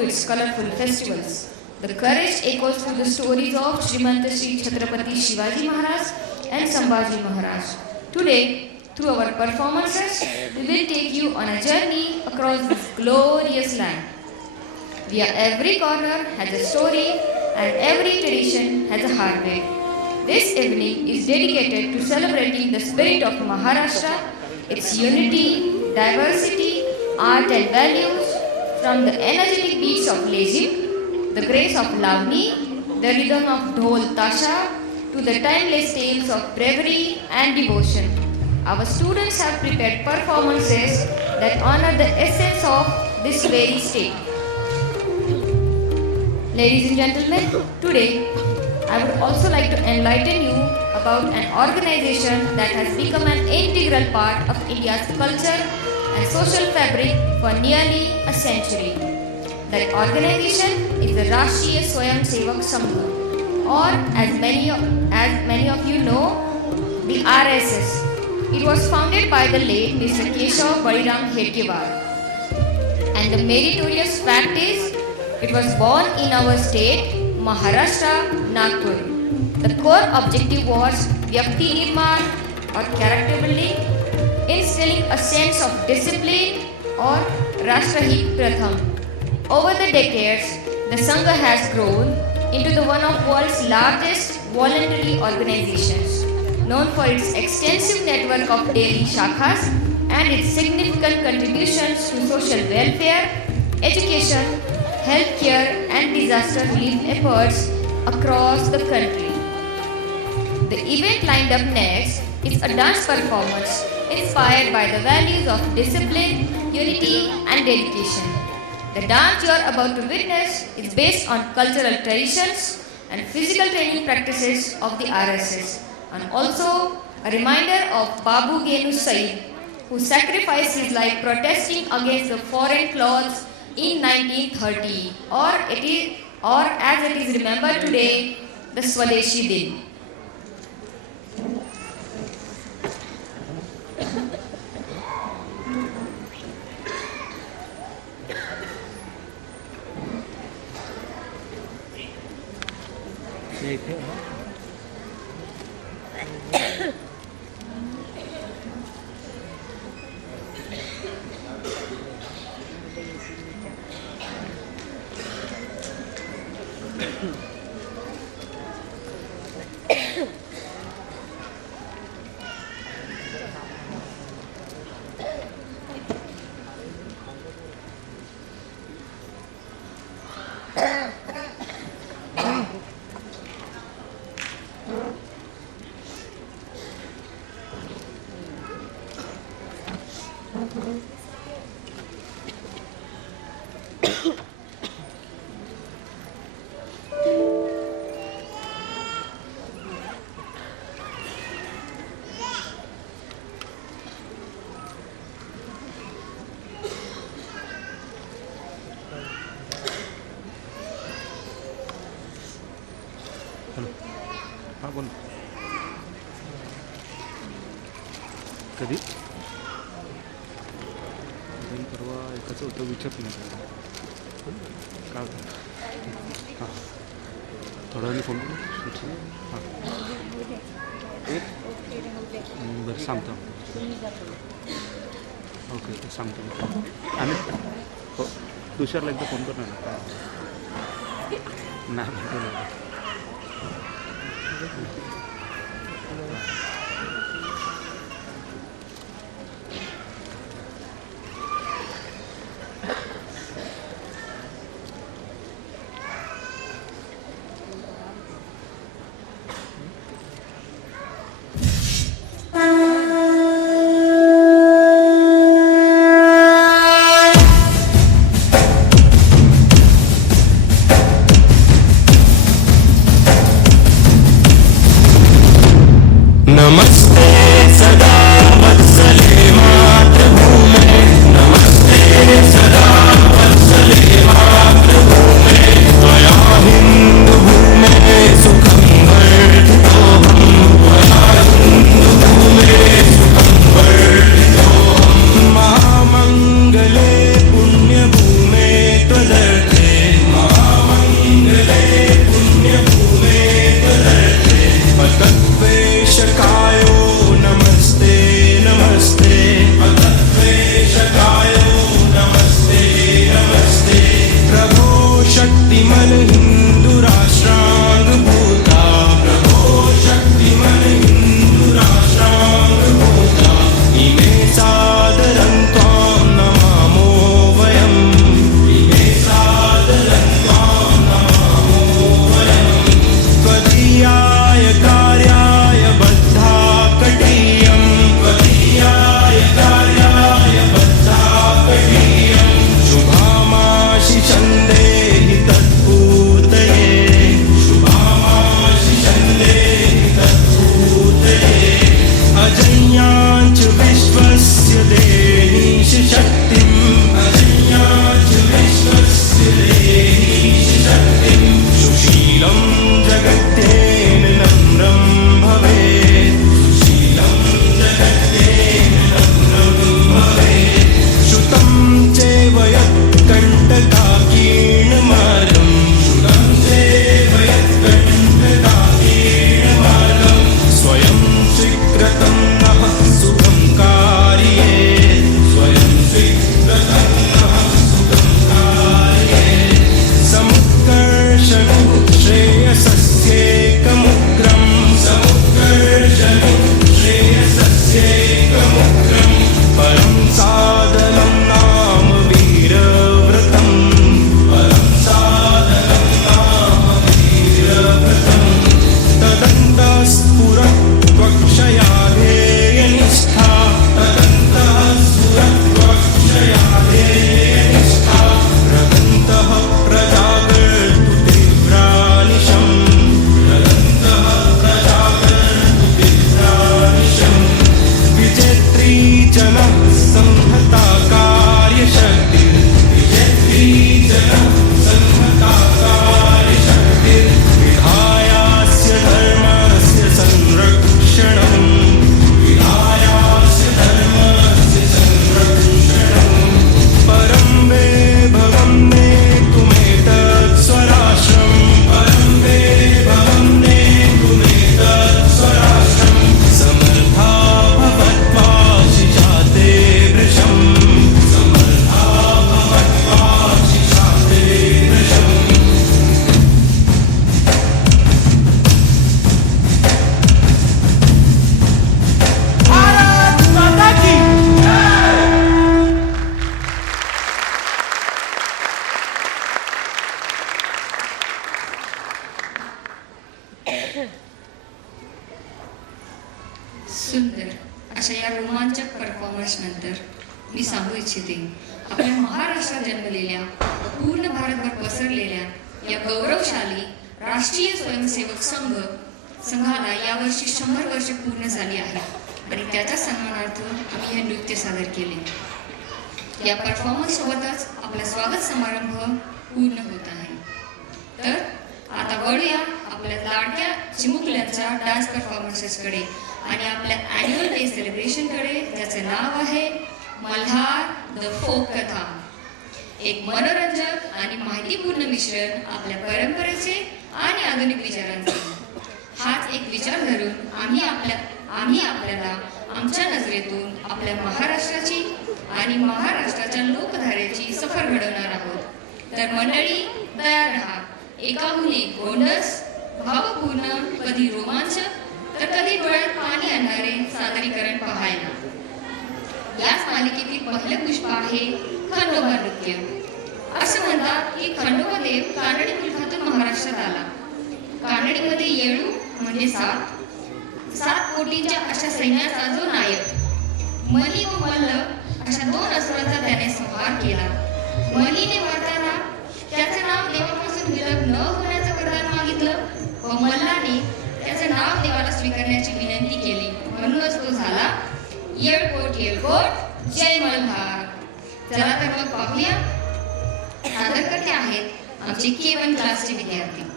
through its colorful festivals. The courage echoes through the stories of Srimant Shri Chhatrapati Shivaji Maharaj and Sambhaji Maharaj. Today, through our performances, we will take you on a journey across this glorious land. Where every corner has a story and every tradition has a heartbeat. This evening is dedicated to celebrating the spirit of Maharashtra, its unity, diversity, art and values, from the energetic beats of Lezhim, the grace of Lavani, the rhythm of Dhol Tasha, to the timeless tales of bravery and devotion. Our students have prepared performances that honor the essence of this very state. Ladies and gentlemen, today I would also like to enlighten you about an organization that has become an integral part of India's culture and social fabric for nearly a century. That organization is the Rashtriya Swayamsevak Sangh, or as many of you know, the RSS. It was founded by the late Mr. Keshav Baliram Hedgewar. And the meritorious fact is, it was born in our state, Maharashtra, Nagpur. The core objective was Vyakti Nirman or character building, instilling a sense of discipline or Rashtrahit Pratham. Over the decades, the Sangha has grown into the one of the world's largest voluntary organizations, known for its extensive network of daily shakhas and its significant contributions to social welfare, education, healthcare and disaster relief efforts across the country. The event lined up next is a dance performance inspired by the values of discipline, unity and dedication. The dance you are about to witness is based on cultural traditions and physical training practices of the RSS, and also a reminder of Babu Genu Said, who sacrificed his life protesting against the foreign clothes in 1930, or as it is remembered today, the Swadeshi Din. बोल कधी परवा एकाचं होतं विचारत नाही का हां थोडा वेळाने फोन करू हां बरं सांगतो ओके सांगतो आणि हो तुषारला एकदा फोन करणार नाही सुंदर अशा या रोमांचक परफॉर्मन्सनंतर मी सांगू इच्छिते, आपल्या महाराष्ट्रात जन्मलेल्या पूर्ण भारतभर पसरलेल्या या गौरवशाली राष्ट्रीय स्वयंसेवक संघाला यावर्षी 100 वर्षे पूर्ण झाली आहेत आणि त्याच्या सन्मानार्थ आम्ही हे नृत्य सादर केले. या परफॉर्मन्स सोबतच आपला स्वागत समारंभ पूर्ण होत आहे. तर आता वळूया आपल्या लाडक्या चिमुकल्यांच्या डान्स परफॉर्मन्सेसकडे आणि आपल्या ॲन्युअल डे सेलिब्रेशनकडे, ज्याचे नाव आहे मल्हार द फोक कथा. एक मनोरंजक आणि माहितीपूर्ण मिश्रण आपल्या परंपरेचे आणि आधुनिक विचारांचे. हाच एक विचार धरून आम्ही आपल्याला आमच्या नजरेतून आपल्या महाराष्ट्राची आणि महाराष्ट्राच्या लोकधारेची सफर घडवणार आहोत. तर मंडळी तयार राहा. एकाहून एक गोंडस, भावपूर्ण, कधी रोमांचक तर कधी डोळ्यात पाणी आणणारे सादरीकरण पाहायला. याच मालिकेतील पहिले पुष्प आहे खंडोबा नृत्य. असं म्हणतात की खंडोबा देव कानडी मुलखातून महाराष्ट्रात आला. कानडीमध्ये येळू म्हणजे सात कोटींच्या अशा सैन्याचा जो नायक, मनी व मल्ल अशा 2 असुरांचा त्याने संहार केला. मनीने वारताना त्याचं नाव देवापासून विलग न होण्याचं वरदान मागितलं व मल्लाने त्याचं नाव देवाला स्वीकारण्याची विनंती केली. म्हणूनच तो झाला येळकोट येळकोट जय मल्हार. चला तर मग पाहूया. सादर करते आहेत आमचे K1 क्लासचे विद्यार्थी.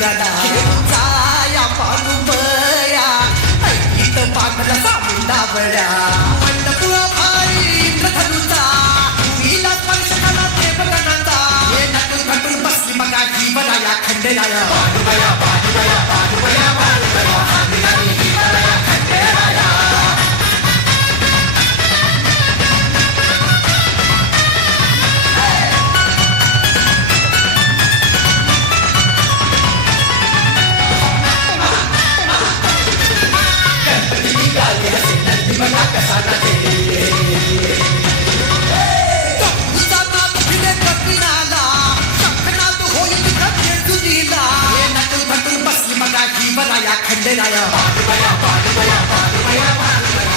गडा जाया पानुबया ऐकित रसा मुंडावळ्या मंडपुळा भाई इंद्रधनुचा नीला स्पर्श कला देवगणाचा हे नटून घटून बसली बघा जीवराया खंडेराया बाजूबया बाजूबया बाजूबया बाजूबया हांदिराई जीवराया खंडेराया बघा कसा नाचे उसानात फिरे कपिनाला शंखनाद होईल तुझीला हे नटून भटून बसली मगा जीवराया खंडेराया बाजूबया बाजूबया बाजूबया बाजूबया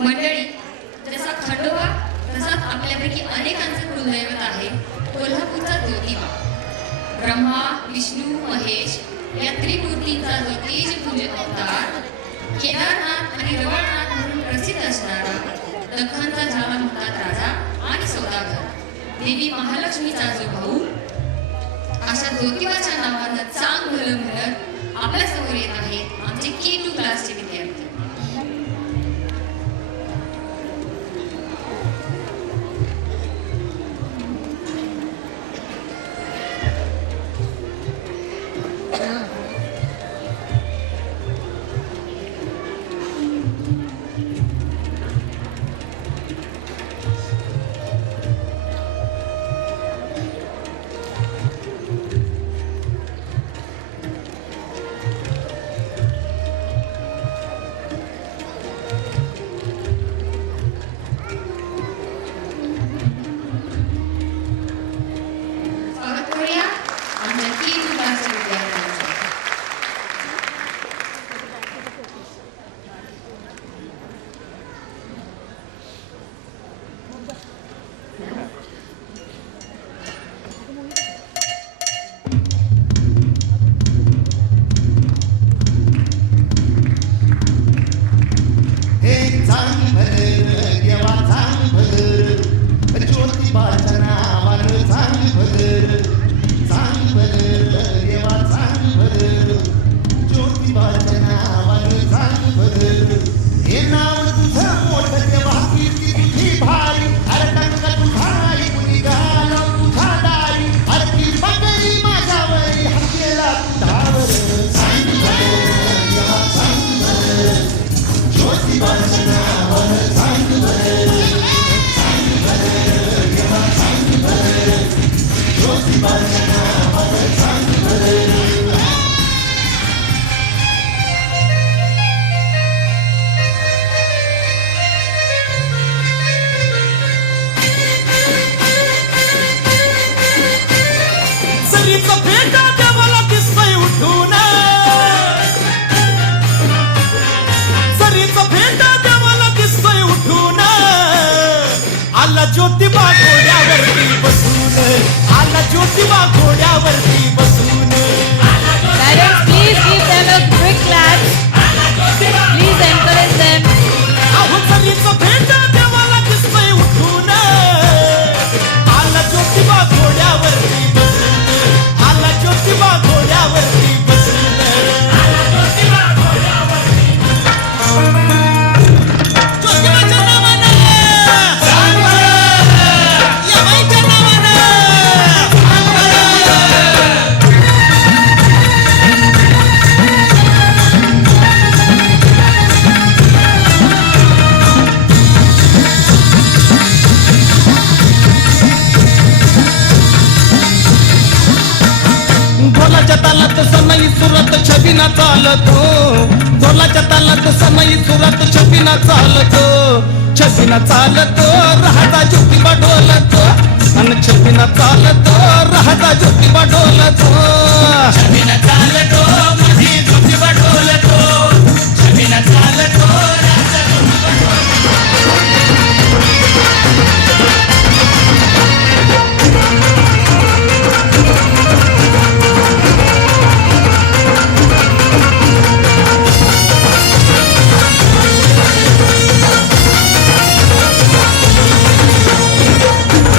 मंडळी, जसा खंडोबा तसाच आपल्यापैकी अनेकांचं कुलदैवत आहे कोल्हापूरचा ज्योतिबा. ब्रह्मा विष्णू महेश या त्रिमूर्तींचा जो तेजपुंज अवतार, केदारनाथ आणि रवळनाथ म्हणून प्रसिद्ध असणारा दख्खनचा झाला म्हणतात राजा आणि सौदागर, देवी महालक्ष्मीचा जो भाऊ, अशा ज्योतिबाच्या नावानं चांग भलं म्हणत आपल्या समोर येत आहेत आमचे K2 क्लासचे विद्यार्थी. आला ज्योतिबा घोड्यावरती बसून, आला ज्योतिबा घोड्यावरती बसून. Parents, please give them a quick clap. Please encourage them. अहो चलीचं भेट देवाला दिसतंय उठून, आला ज्योतिबा घोड्यावरती बसून, आला ज्योतिबा घोड्यावरती बसून. ज्योतिबाच्या नावानं, या बाईच्या नावानं. ढोलाच्या तालात समयी सुरत छबिना चालतो, ढोलाच्या तालात समयी सुरत छबिना चालतो, छबिना चालतो राहता ज्योतिबा डोलतो, आणि छबिना चालतो राहता ज्योतिबा डोलतो. छबिना चालतो माझी ज्योतिबा डोलतो, छबिना चालतो राहता ज्योतिबा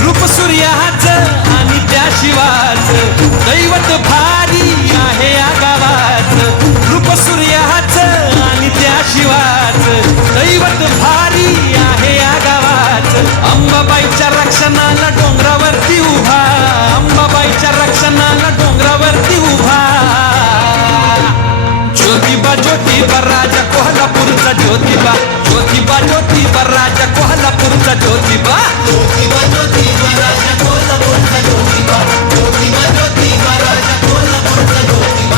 रूप सूर्याचं आणि त्या शिवाचं दैवत भारी आहे या गावाचं. रूप सूर्याचं आणि त्या शिवाचं दैवत भारी आहे या गावाचं. अंबाबाईच्या रक्षणाला डोंगरावरती उभा, अंबाबाईच्या रक्षणाला डोंगरावरती उभा. ज्योतिबा ज्योतिबा राजा कोल्हापूरचा ज्योतिबा, ज्योतिबा ज्योतिबा राजा कोल्हापूरचा ज्योतिबा. ज्योतिबा ज्योतिबा राजा कोल्हापूरचा ज्योतिबा, ज्योतिबा ज्योतिबा राजा कोल्हापूरचा ज्योतिबा.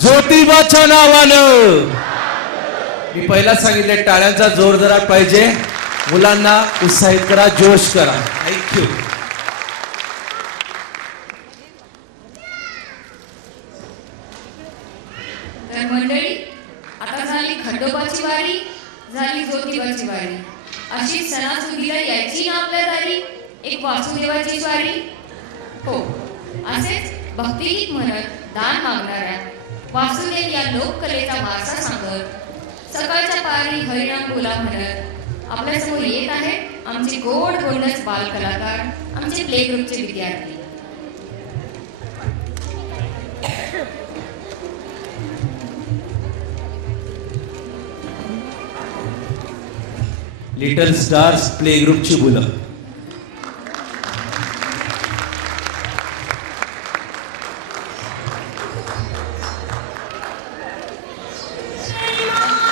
ज्योतिबाच्या नावानं. मी पहिला सांगितले टाळ्यांचा जोर जरा पाहिजे, मुलांना उत्साहित करा, जोश करा. थँक्यू. तर मंडळी, आता झाली खंडोबाची वारी, झाली ज्योतिबाची वारी. अशी सणासुदीला यायची ना आपल्या दारी एक वासुदेवाची वारी. हो, असेच भक्तिगीत म्हणत दान मागणाऱ्या वासुदेव या लोककलेचा वारसा सांगत सकाळच्या पारी हरिनाम बोला म्हणत आपल्यासमोर येत आहेत आमचे गोड गोंडस बाल कलाकार, आमचे प्ले ग्रुपचे विद्यार्थी. लिटल स्टार्स प्ले ग्रुपची मुलं. Thank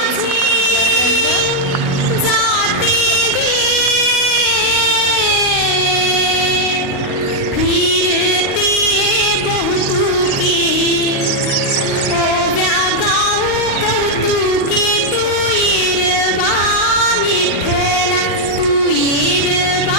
you.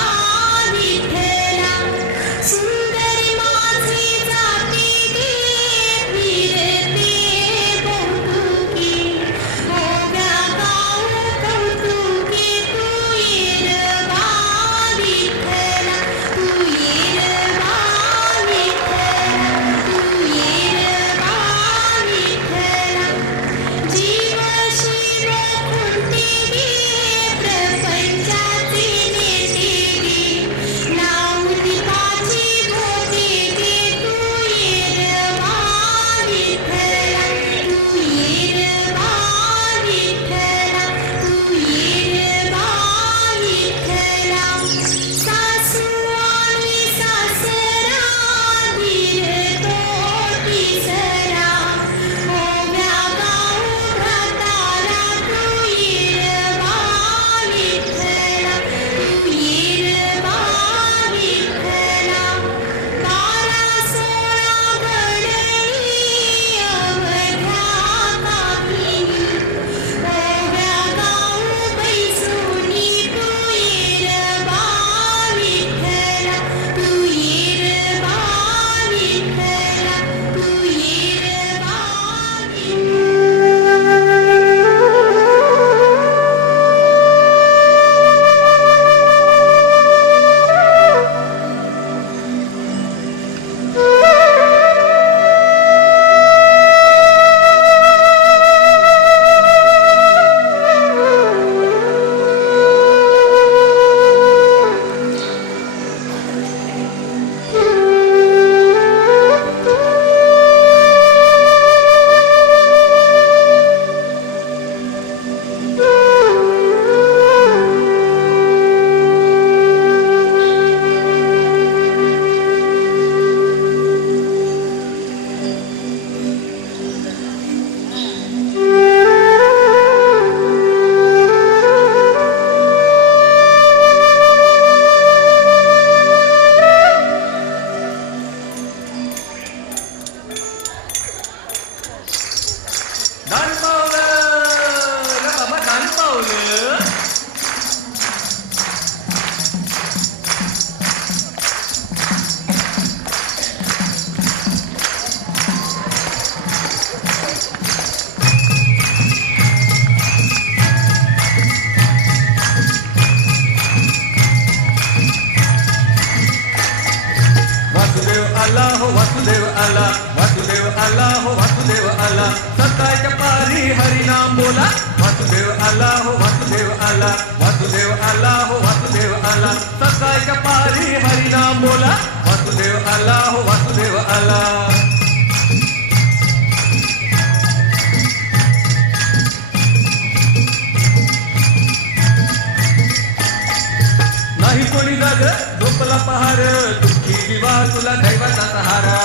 आला हो वासुदेव आला, वासुदेव आला हो वासुदेव आला, सकाळच्या पारी हरिनाम बोला, वासुदेव आला हो वासुदेव आला, वासुदेव आला हो वासुदेव आला, सकाळच्या पारी हरिनाम बोला, वासुदेव आला हो वासुदेव आला. नाही कोणी जाग झोपला पहार, दुःखी जीवा तुला दैवाचा सहारा.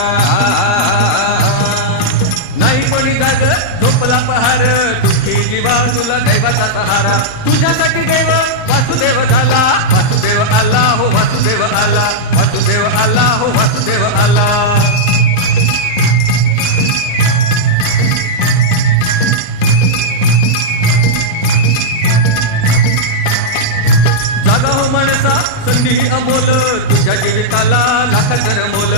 नाही कोणी जाग झोपला पहार, दुःखी जीवा तुला दैवाचा सहारा. तुझ्यासाठी देव वासुदेव झाला, वासुदेव आला हो वासुदेव आला, वासुदेव आला हो वासुदेव आला. जागा हो माणसा संधी अमोल, तुझ्या जीविताला लाखाचं मोल.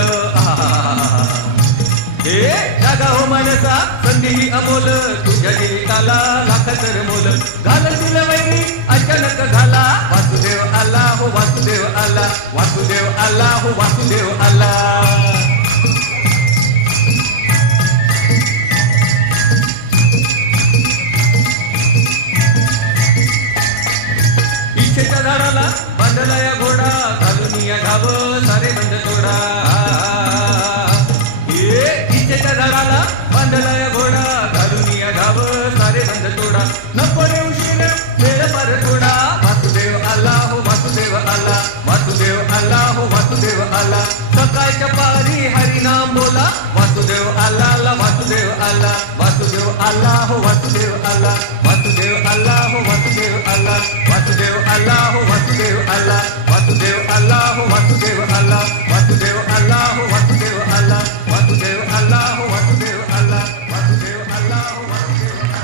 हे जागा हो माणसा संधी अमोल, तुझ्या जीविताला लाखाचं मोल. घाल तुला वैरी अचानक झाला, वासुदेव आला हो वासुदेव आला, वासुदेव आला हो वासुदेव आला. इच्छेच्या झाडाला बांधला या घोडा, घालून या घाव सारे बंद तोडा. इच्छेच्या झाडाला बांधला या घोडा, घालून या घाव सारे बंद तोडा. नको रे उशीर वेळ पार थोडा, वासुदेव आला हो वासुदेव आला, वासुदेव आला हो वासुदेव आला, सकाळच्या पारी हरिनाम बोला, वासुदेव आला वासुदेव आला, वासुदेव आला हो वासुदेव आला, वासुदेव आला हो वासुदेव आला, वासुदेव आला हो वासुदेव आला, वासुदेव आला हो वासुदेव आला, वासुदेव आला हो वासुदेव आला, वासुदेव आला हो वासुदेव आला, वासुदेव आला हो वासुदेव आला.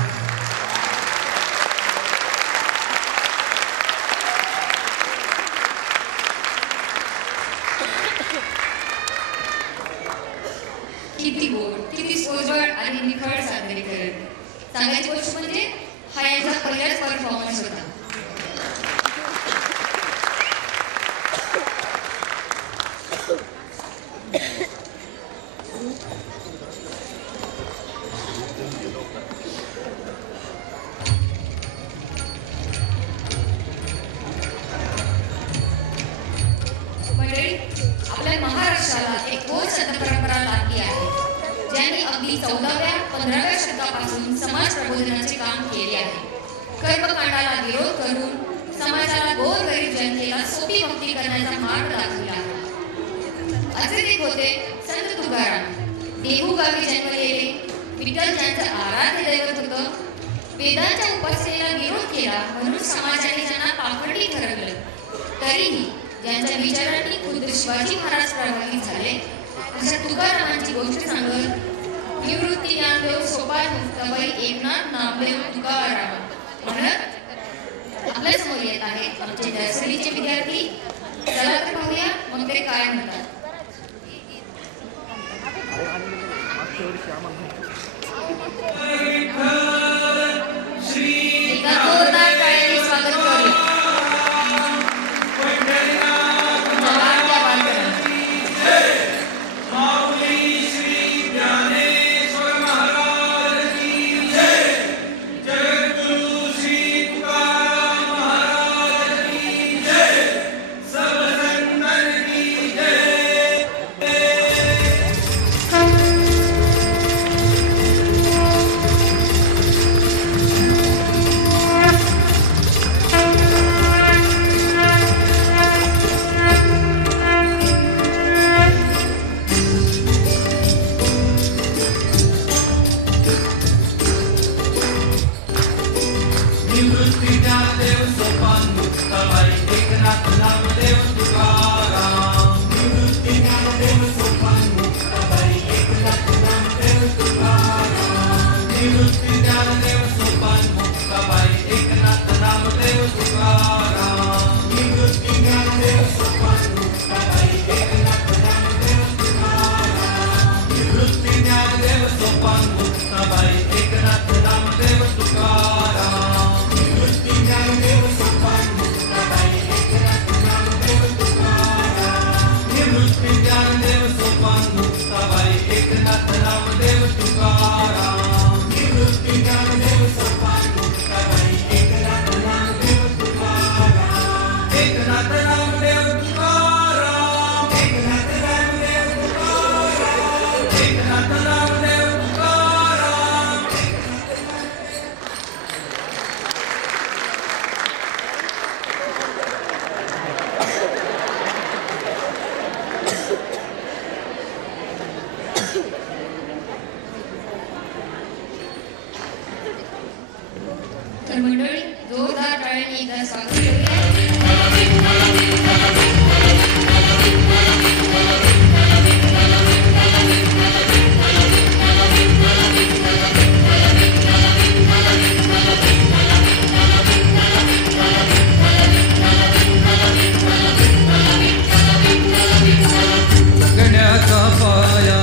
किती गोड, किती सोजवळ आणि निखळ सादरीकरण. सांगायची गोष्ट म्हणजे हा यांचा पहिलाच परफॉर्मन्स होता. मंडळी, आपल्या महाराष्ट्राला एक गोड संत परंपरा लाभली आहे, ज्यांनी अगदी 14व्या-15व्या शतकापासून समाज प्रबोधनाचे काम केले आहे. कर्मकांडाला विरोध करून समाजाला गोरगरीब जनतेला सोपी भक्ती करण्याचा मार्ग दाखवला आहे. असे एक होते संत तुकाराम. देहू गावी जन्मलेले विठ्ठल ज्यांचं आराध्य दैवत होतं. वेदांच्या उपासनेला विरोध केला म्हणून समाजाने त्यांना पाखंडी ठरवलं. तरीही ज्यांच्या विचारांनी खुद्द शिवाजी महाराज प्रभावित झाले, अशा तुकारामांची गोष्ट सांगत निवृत्ती ज्ञानदेव सोपान मुक्ताबाई एकनाथ नामदेव तुकाराम म्हणत आपल्या समोर येत आहेत आमचे नर्सरीचे विद्यार्थी. चला तर पाहूया मग ते काय म्हणतात. एकदा जोरदार टाळ्यांनी स्वागत करूया. निवृत्ती ज्ञानदेव सोपान मुक्ताबाई एकनाथ नामदेव तुकाराम. निवृत्ती ज्ञानदेव सोपान मुक्ताबाई एकनाथ नामदेव तुकाराम. निवृत्ती ज्ञानदेव सोपान मुक्ताबाई एकनाथ नामदेव तुकाराम. निवृत्ती ज्ञानदेव सोपान मुक्ताबाई एकनाथ नामदेव तुकाराम. निवृत्ती ज्ञानदेव सोपान मुक्ताबाई एकनाथ नामदेव तुकाराम. ज्ञानदेव सोपान मुक्ताबाई एकनाथ नामदेव तुकाराम. निवृत्ती ज्ञानदेव सोपान तर मंडळी जोरदार टाळ्यांनी एकदा स्वागत करूया. जगण्याचा पाया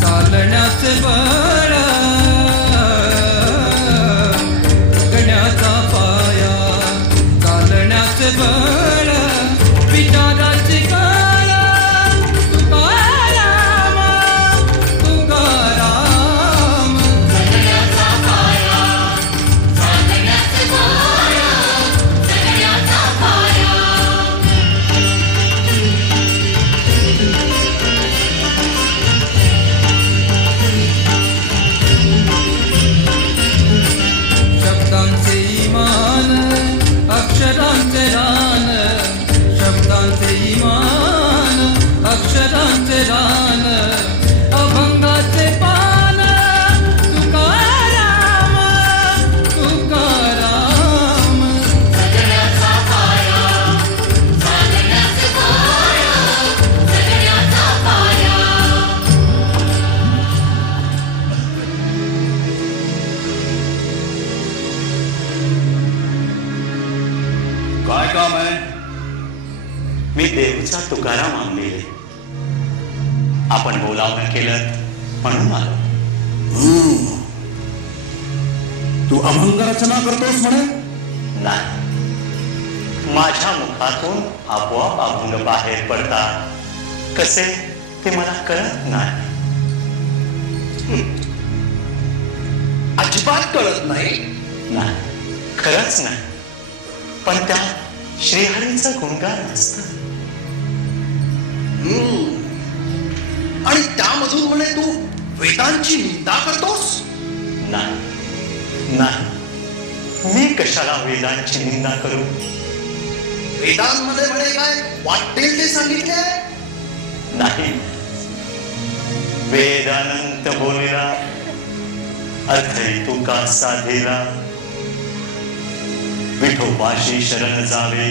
चालण्याचे बळ जगण्याचा पाया चालण्याचे बळ विचाराची कळ तुकाराम तुकाराम शब्दांचे इमान अक्षरांचे रान शब्दांचे इमान अक्षरांचे रान अभंगाचे पान तुकाराम तुकाराम काय काम आहे? मी देवचा तुकाराम आणलेले. आपण बोलावणं केलं म्हणून आलो. तू अभंग रचना करतोस म्हणे? नाही, माझ्या मुखातून आपोआप अभंग बाहेर पडतात कसे ते मला कळत नाही. अजिबात कळत नाही. नाही, खरंच नाही. पण त्या श्रीहरीचं गुणगान असतं. आणि त्यामधून म्हणे तू वेदांची निंदा करतोस? नाही नाही, मी कशाला वेदांची निंदा करू? वेदांमध्ये म्हणे काय वाटेल ते सांगितले? नाही, वेद अनंत बोलेला अर्थही तुका साधेला. विठोबाशी शरण जावे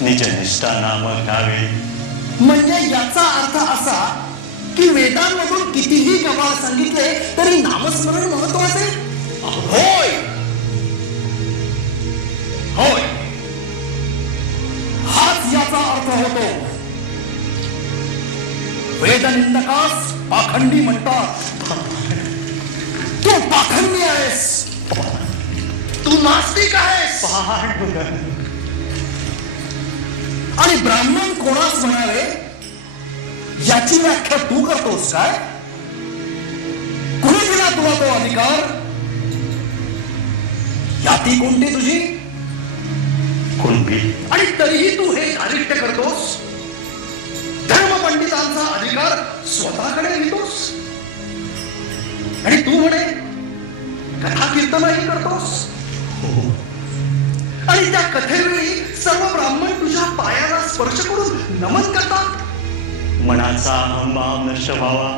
निज निष्ठा नाम घ्यावे. म्हणजे याचा अर्थ असा की वेदांमधून कितीही कमाल सांगितले तरी नामस्मरण महत्वाचे? होय होय, हाच याचा अर्थ होतो. वेदनिंदकास पाखंडी म्हणतात. तू पाखंडी आहेस, तू नास्तिक आहेस. आणि ब्राह्मण कोणास म्हणावे याची व्याख्या तू करतोस काय? कुणी दिला तुला तो अधिकार? जाती कोणती तुझी? कुणबी. आणि तरीही तू हे धारिष्ट्य करतोस. धर्मपंडितांचा अधिकार स्वतःकडे घेतोस. आणि तू म्हणे कथा कीर्तनही करतोस. आणि त्या कथेवेळी सर्व ब्राह्मण तुझ्या पायाला स्पर्श करून नमन करतात. मनाचा अहंभाव नष्ट व्हावा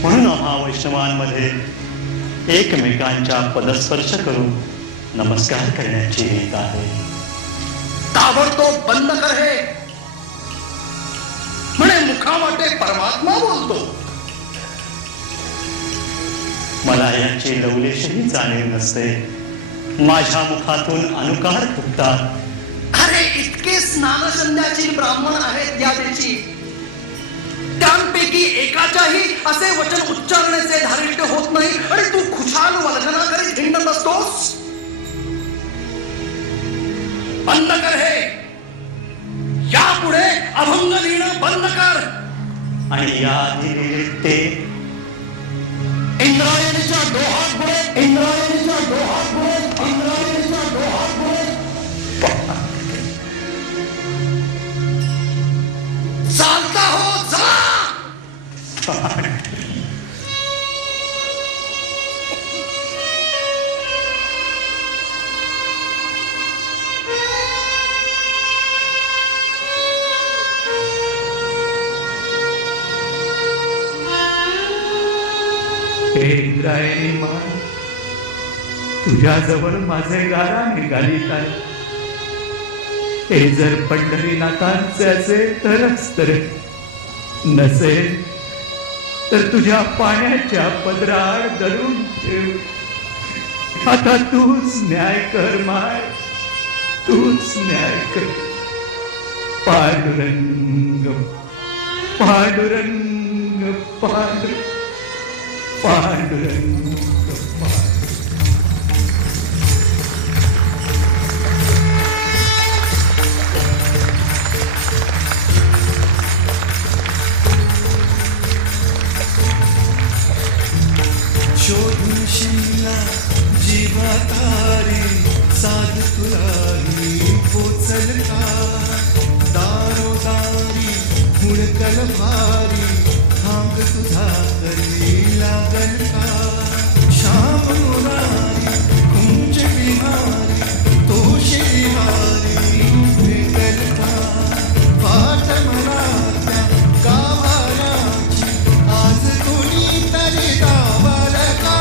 म्हणून महावैष्णवांमध्ये एकमेकांच्या पदस्पर्श करून नमस्कार करण्याची रीत आहे. ताबडतोब बंद कर हे. म्हणे मुखावाटे परमात्मा बोलतो. मला याची लवलेशही जाणीव नसते. माझ्या मुखातून अनुकार फुटतात. अरे इतके स्नानसंध्याची ब्राह्मण आहेत या देशी. त्यांपैकी एकाच्याही असे वचन उच्चारण्याचे धारिष्ट्य होत नाही आणि तू खुशाल वल्गना करीत हिंडत असतोस. बंद कर हे. यापुढे अभंग लिहिणं बंद कर. आणि याआधी लिहिले ते इंद्रायणीच्या डोहात पुढे, इंद्रायणीच्या डोहात पुढे, इंद्रायणीच्या डोहात पुढे. चालता हो जा. हे इंद्रायणी मान, तुझ्याजवळ माझे गाराने गालित आहे. हे जर पंढरीनाथांचे असेल तरच तर, नसेल तर तुझ्या पाण्याच्या पदराड धरून ठेव. आता तूच न्याय कर माय, तूच न्याय कर. पांडुरंग पांडुरंग पांडुरंग पांडुरंग. शोधून शिला जीवातारी साध तुलाही पोचल का. दारोदारी हुडकल भारी थांब तुझा करी लागल का. श्याम मुरारी कुंज बिहारी तोषे बिहारी भेटल का. वाट मला त्या गावाची आज कोणी तरी गावाल का.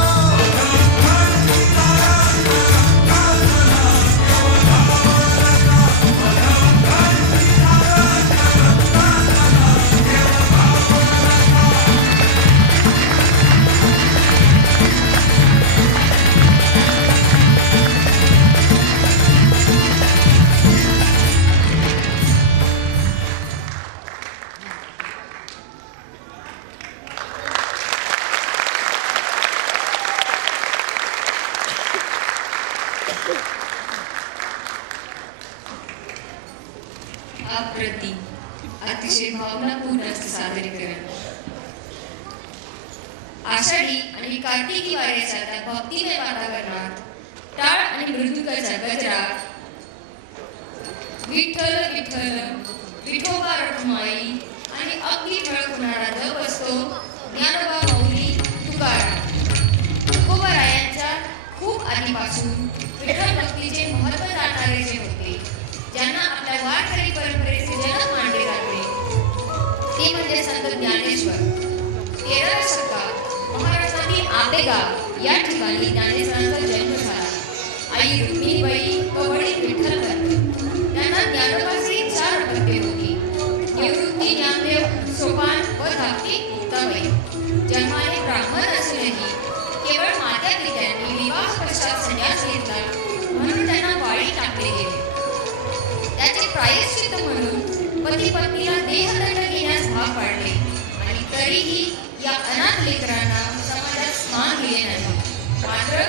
अप्रतिम, अतिशय भावनापूर्ण असते सादरीकरण. आषाढी आणि कार्तिकी वाऱ्याच्या त्या भक्तिमय वातावरणात टाळ आणि मृदुंगाच्या गजरात विठ्ठल विठ्ठल विठोबा रखुमाई आणि अगदी ठळक होणारा जप असतो ज्ञानोबा माऊली तुकाराम. तुकोबारायांच्या खूप आधीपासून विठ्ठल भक्तीचे महत्त्व जाणणारे जे होते, ज्यांना आपल्या वारकरी परंपरेचे जनक मानले जाते, ते म्हणजे संत ज्ञानेश्वर. 13व्या शतकात महाराष्ट्रातील आंबेगाव या ठिकाणी ज्ञानेश्वरांचा जन्म झाला. आई रुक्मिणीबाई व वडील विठ्ठलपंत. त्यांना ज्ञानोबाची 4 अपत्ये होती. निवृत्ती, ज्ञानदेव, सोपान व धाकटी मुक्ताबाई. जन्माने ब्राह्मण असूनही केवळ माता पित्यांनी विवाह पश्चात संन्यास घेतला, म्हणून त्यांना वाळी टाकले गेले. त्याचे प्रायश्चित्त म्हणून पती पत्नीला देहदंड घेण्यास भाग पाडले आणि तरीही या अनाथ लेकरांना समाजात स्थान दिले नाही. मात्र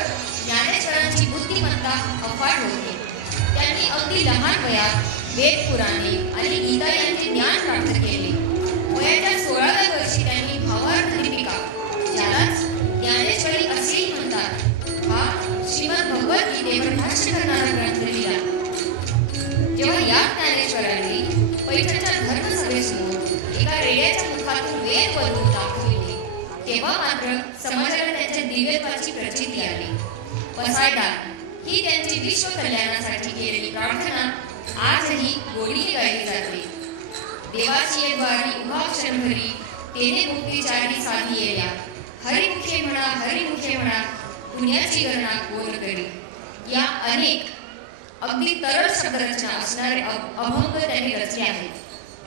ज्ञानेश्वरांची बुद्धिमत्ता अफाट होती. त्यांनी अगदी लहान वयात वेद पुराणे आणि गीता यांचे ज्ञान प्राप्त केले. वयाच्या 16व्या वर्षी त्यांनी भावार्थ दीपिका, ज्यालाच ज्ञानेश्वरी असेही म्हणतात, हा श्रीमद भगवद्गीतेवर भाष्य करणारा ग्रंथ लिहिला. जेव्हा या ज्ञानेश्वरांनी पैठणच्या धर्मसभेसमोर एका रेड्याच्या मुखातून वेद बदलून दाखविले, तेव्हा मात्र समाजाला त्यांच्या दिव्यत्वाची प्रचिती आली. पसायदान ही त्यांची विश्व कल्याणासाठी केलेली प्रार्थना आजही गोडीने गायली जाते. देवाची एक वारी उभा क्षणभरी तेने मुक्तीचारी साधी येल्या. हरिमुखे म्हणा पुण्याची गणना कोण करी. या अनेक अगदी तरळ शब्दरचना असणारे अभंग त्यांनी रचले आहेत,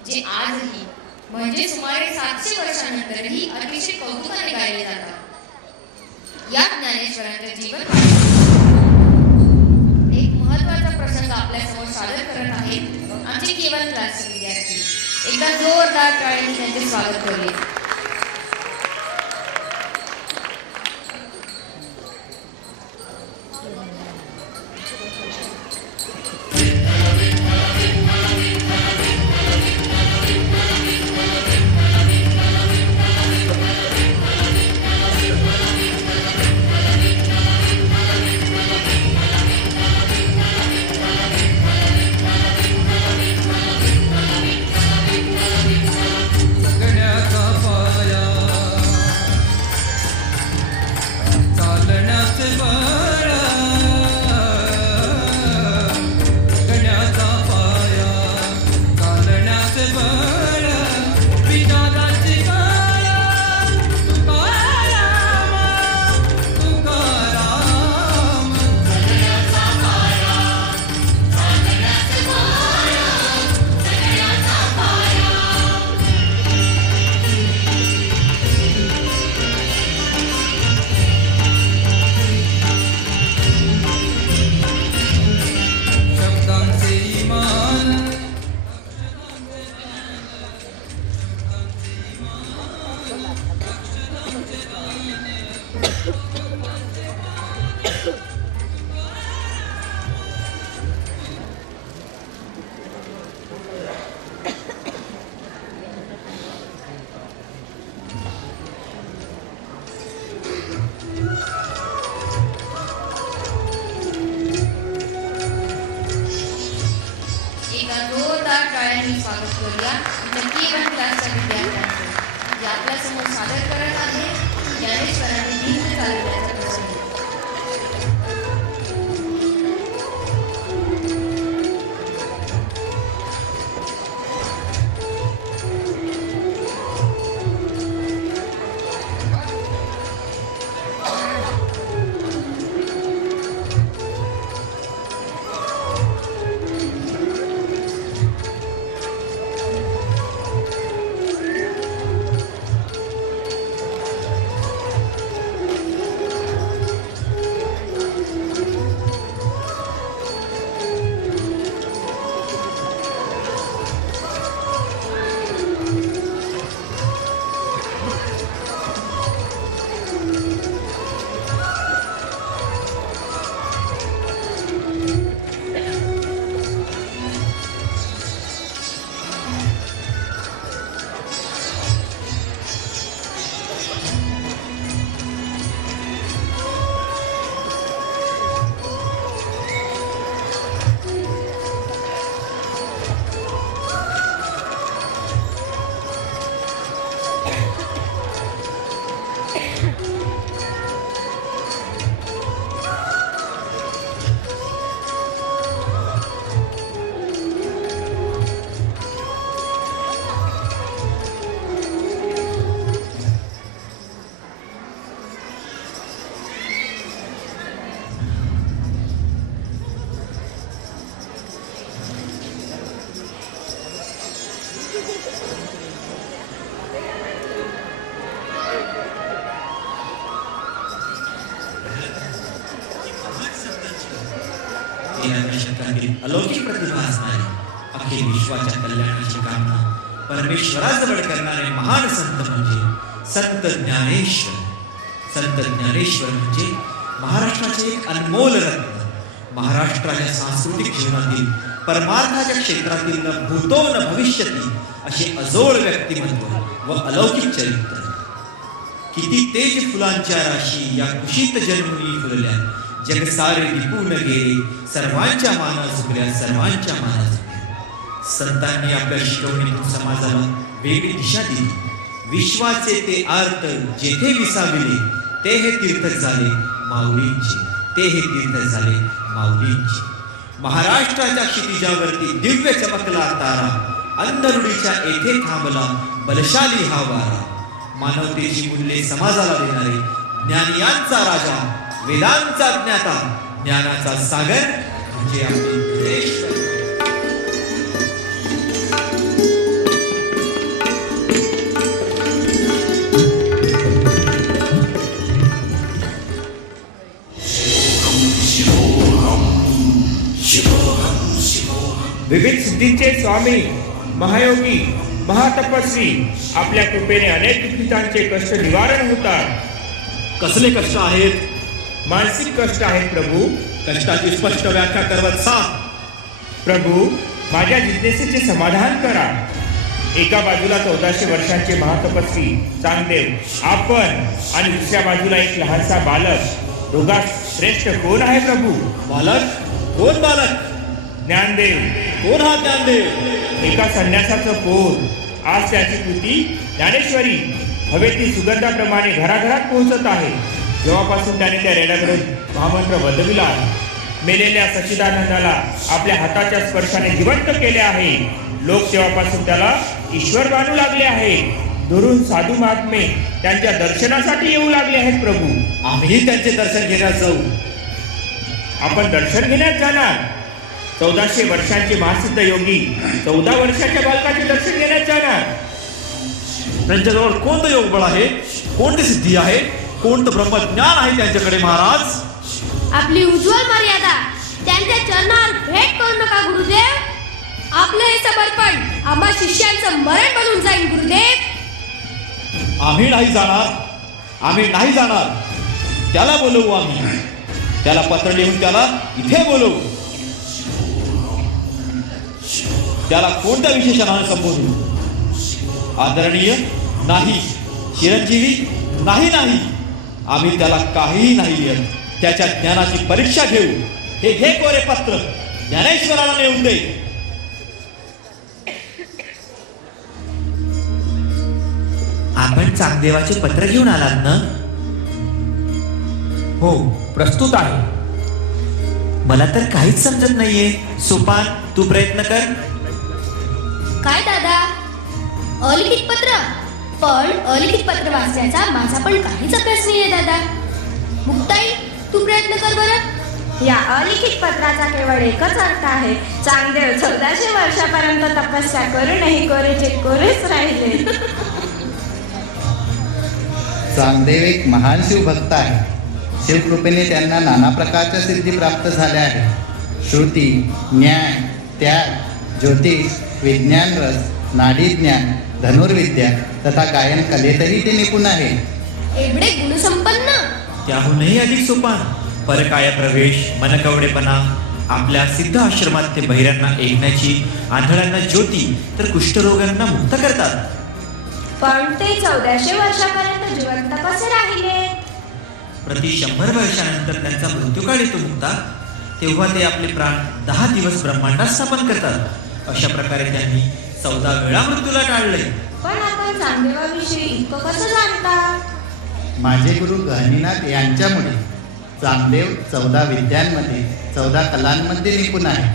जे आजही म्हणजे सुमारे 700 वर्षांनंतरही अतिशय कौतुकाने गायले जातात. या ज्ञानेश्वरांच्या जीवन एक महत्त्वाचा प्रसंग आपल्यासमोर सादर करत आहेत आमचे केवळ क्लासचे विद्यार्थी. एकदा जोरदार टाळ्यांनी त्यांचे स्वागत करूया. गण्याचा K1 क्लासच्या विद्यार्थ्यांचे जे आपल्यासमोर सादर करत आहे ज्ञानेश्वरांनी दीन चालवल्याचा प्रसंग. अलौकिक प्रतिभा असणारे अखिल विश्वाच्या कल्याणाची कामना परमेश्वराजवळ करणारे महान संत म्हणजे संत ज्ञानेश्वर. संत ज्ञानेश्वर म्हणजे महाराष्ट्राचे एक अनमोल रत्न. महाराष्ट्राच्या सांस्कृतिक जीवनातील परमार्थाच्या क्षेत्रातील न भूतो न भविष्यती असे अजोड व्यक्तिमत्व व अलौकिक चरित्र. किती तेज फुलांच्या राशी या कुशीत जन्मनी फुलल्या, जग सारे विपूर्ण गेले, सर्वांच्या माना झुकल्या, सर्वांच्या माना झुकल्या. संतांनी आपल्या शिकवणीतून समाजाला वेगळी दिशा दिली. विश्वाचे ते आर्त जेथे विसाविले, ते हे तीर्थ झाले माऊलींचे, ते हे तीर्थ झाले माऊलींचे. महाराष्ट्राच्या क्षितिजावरती दिव्य चमकला तारा, अंधरुडीच्या येथे थांबला बलशाली हा वारा. मानवतेची मूल्ये समाजाला देणारे ज्ञानियांचा राजा, वेदांचा ज्ञाता, ज्ञानाचा सागर म्हणजे आपले ज्ञानेश्वर. विविध सिद्धींचे स्वामी, महायोगी, महातपस्वी, आपल्या कृपेने अनेक दुःखितांचे कष्ट निवारण होतात. कसले कष्ट आहेत? मानसिक कष्ट आहेत प्रभू. कष्टाची स्पष्ट व्याख्या करवत सांग. प्रभू, माझ्या जिज्ञेसेचे समाधान करा. एका बाजूला 1400 वर्षांचे महातपस्वी चांगदेव आपण आणि दुसऱ्या बाजूला एक लहानसा बालक. दोघात श्रेष्ठ कोण आहे प्रभू? बालक? कोण बालक? ज्ञानदेव. कोण हा ज्ञानदेव? एका संन्यासाचं पोर. आज त्याची कृती ज्ञानेश्वरी हवेतील सुगंधाप्रमाणे घराघरात पोहोचत आहे. जेव्हापासून त्याने त्या रेड्याकडे महामंत्र बदलविला, मेलेल्या सच्चिदानंदाला आपल्या हाताच्या स्पर्शाने जिवंत केले आहे. लोक तेव्हापासून त्याला ईश्वर मानू लागले आहेत. दुरून साधू महात्मे त्यांच्या दर्शनासाठी येऊ लागले आहेत प्रभू. आम्ही त्यांचे दर्शन घेण्यास जाऊ. आपण दर्शन घेण्यास जाणार? 1400 वर्षांचे महासिद्ध योगी 14 वर्षाच्या बालकाचे दर्शन घेण्यास जाणार? त्यांच्याजवळ कोणतं योगबळ आहे? कोणती सिद्धी आहे? कोणतं ब्रह्मज्ञान आहे त्यांच्याकडे महाराज? आपली उज्ज्वल मर्यादा त्यांच्या चरणावर भेट करू नका गुरुदेव. आपलं हे समर्पण आम्हा शिष्यांचं मरण बनून जाईल गुरुदेव. आम्ही नाही जाणार, आम्ही नाही जाणार. त्याला बोलवू आम्ही. त्याला पत्र लिहून त्याला इथे बोलवू. त्याला कोणत्या विशेषणाने संबोधू? आदरणीय नाही, चिरंजीवी नाही. नाही, आम्ही त्याला काहीही नाही लिहत. त्याच्या ज्ञानाची परीक्षा घेऊ. हे घे कोरे पत्र, ज्ञानेश्वराला नेऊन दे. आपण चांगदेवाचे पत्र घेऊन आलात ना? हो, प्रस्तुत आहे. मला तर काहीच समजत नाहीये. सोपान, तू प्रयत्न कर. काय दादा, अलिखित पत्र? पण अलिखित पत्र वाचण्याचा माझा पण काहीच अभ्यास नाहीये दादा. मुक्ताई, तू प्रयत्न कर बरं. या अलिखित पत्राचा केवळ एकच अर्थ आहे, चांगदेव 1400 वर्षापर्यंत तपस्या करूनही कोरेचे कोरेच राहिले. चांगदेव एक महान शिवभक्त आहे. शिवकृपेने त्यांना नाना प्रकारच्या सिद्धी प्राप्त झाल्या आहेत. श्रुती, न्याय, त्याग, ज्योतिष, विज्ञान रस, नाडीज्ञान, धनुर्विद्या तथा गायन कलेतही ते निपुण आहे. एवढे गुणसंपन्न. त्याहूनही अधिक सोपान, परकाया प्रवेश, मनकवडेपणा. आपल्या सिद्ध आश्रमात ते बहिरांना ऐकण्याची, आंधळ्यांना ज्योती तर कुष्ठरोगांना मुक्त करतात. पण ते 1400 वर्षापर्यंत जिवंत कसे राहिले? प्रति 100 वर्षानंतर त्यांचा मृत्यूकाळ येतो मुक्ता. तेव्हा ते आपले प्राण 10 दिवस ब्रह्मांडात स्थापन करतात. अशा प्रकारे त्यांनी 14 वेळा मृत्यूला टाळले. पण आपण चांगदेवाविषयी इतकं कसं जाणता? माझे गुरु गहनीनाथ यांच्यामुळे. चांगदेव 14 विद्यांमध्ये, 14 कलांमध्ये निपुण आहे.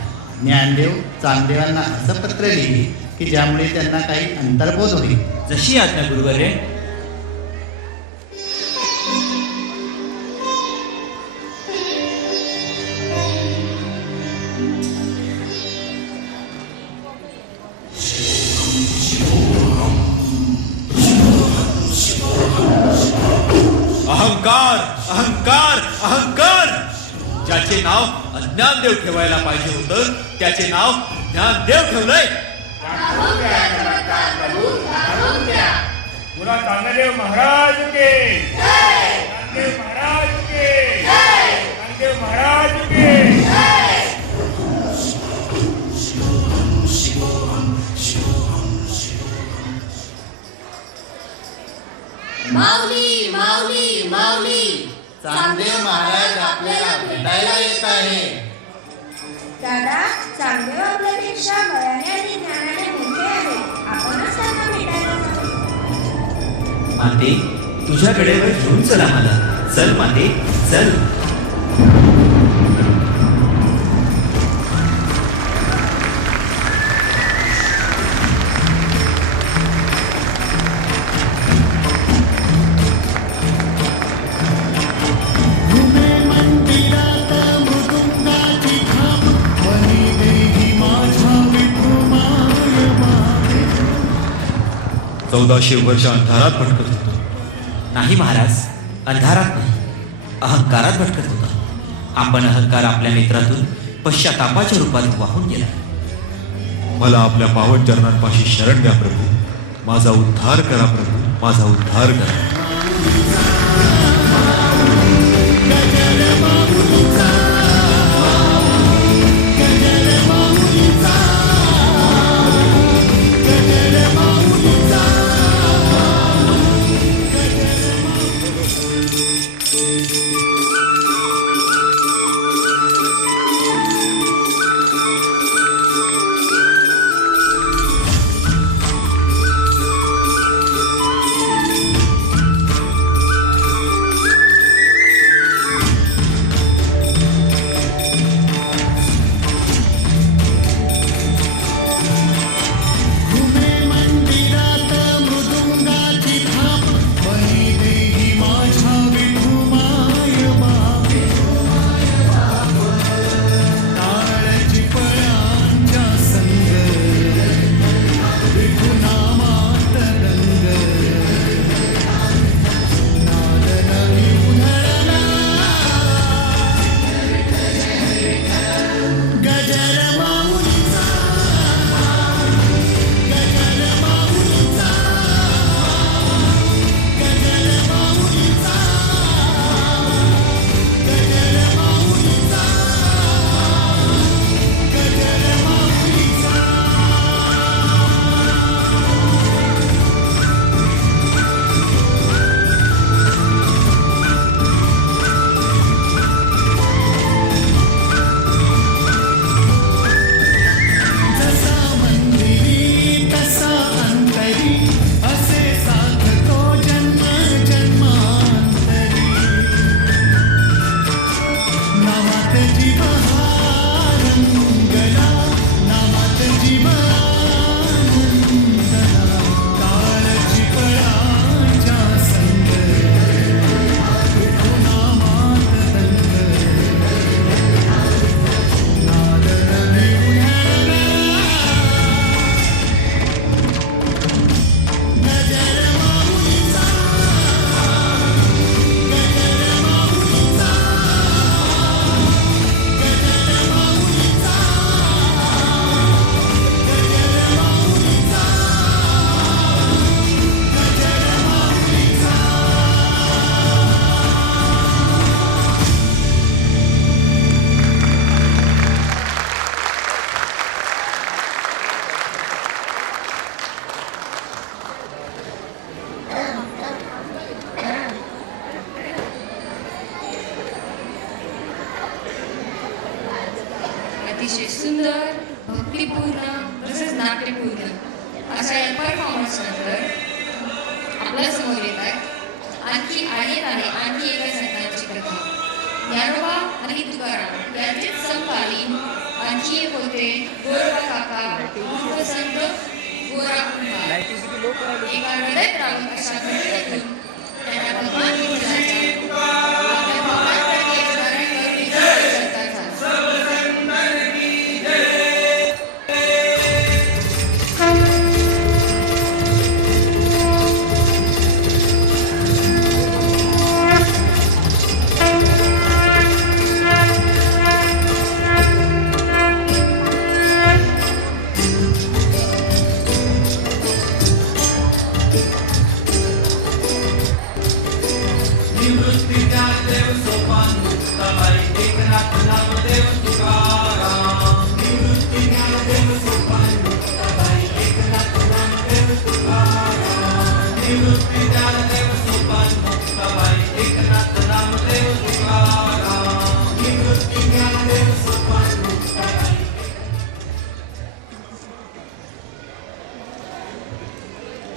ज्ञानदेव चांगदेवांना असं पत्र लिहिले की ज्यामुळे त्यांना काही अंतर्बोध होईल. जशी आज्ञा गुरुवर्य. अहंकार, अहंकार, अहंकार. ज्याचे नाव अज्ञानदेव ठेवायला पाहिजे होतं त्याचे नाव ज्ञानदेव ठेवलंय. पुन्हा चांगदेव महाराज के, चांगदेव महाराज के, चांगदेव महाराज के. माऊली, माऊली, माऊली. चांगदेव महाराज आपल्याला भेटायला येत आहे. दादा, चांगदेव आपल्यापेक्षा वयाने आणि ज्ञानाने मोठे आहे. आपणच त्यांना भेटायला जाऊ. माते, तुझ्याकडे वर घेऊन चल आम्हाला. चल माते, चल. चौदाशे वर्ष अंधारात भटकत होतो. नाही महाराज, अंधारात नाही, अहंकारात भटकत होता. आपण अहंकार आपल्या नेत्रातून पश्चातापाच्या रूपात वाहून गेला. मला आपल्या पावन चरणांपाशी शरण द्या प्रभू. माझा उद्धार करा प्रभू, माझा उद्धार करा. भक्तिपूर्ण तसेच नाट्यपूर्ण अशा या परफॉर्मन्स नंतर आपल्या समोर येत आहे आणखी एका संतांची कथा. ज्ञानोबा आणि तुकाराम यांचेच समकालीन आणखी एक होते गोरोबा काका उर्फ संत गोरा कुंभार. एका हृदयद्रावक अशा घटनेतून त्यांना भगवान विठ्ठलाच्या आपल्या भावांप्रती असणाऱ्या करुणेचा संचार झाला.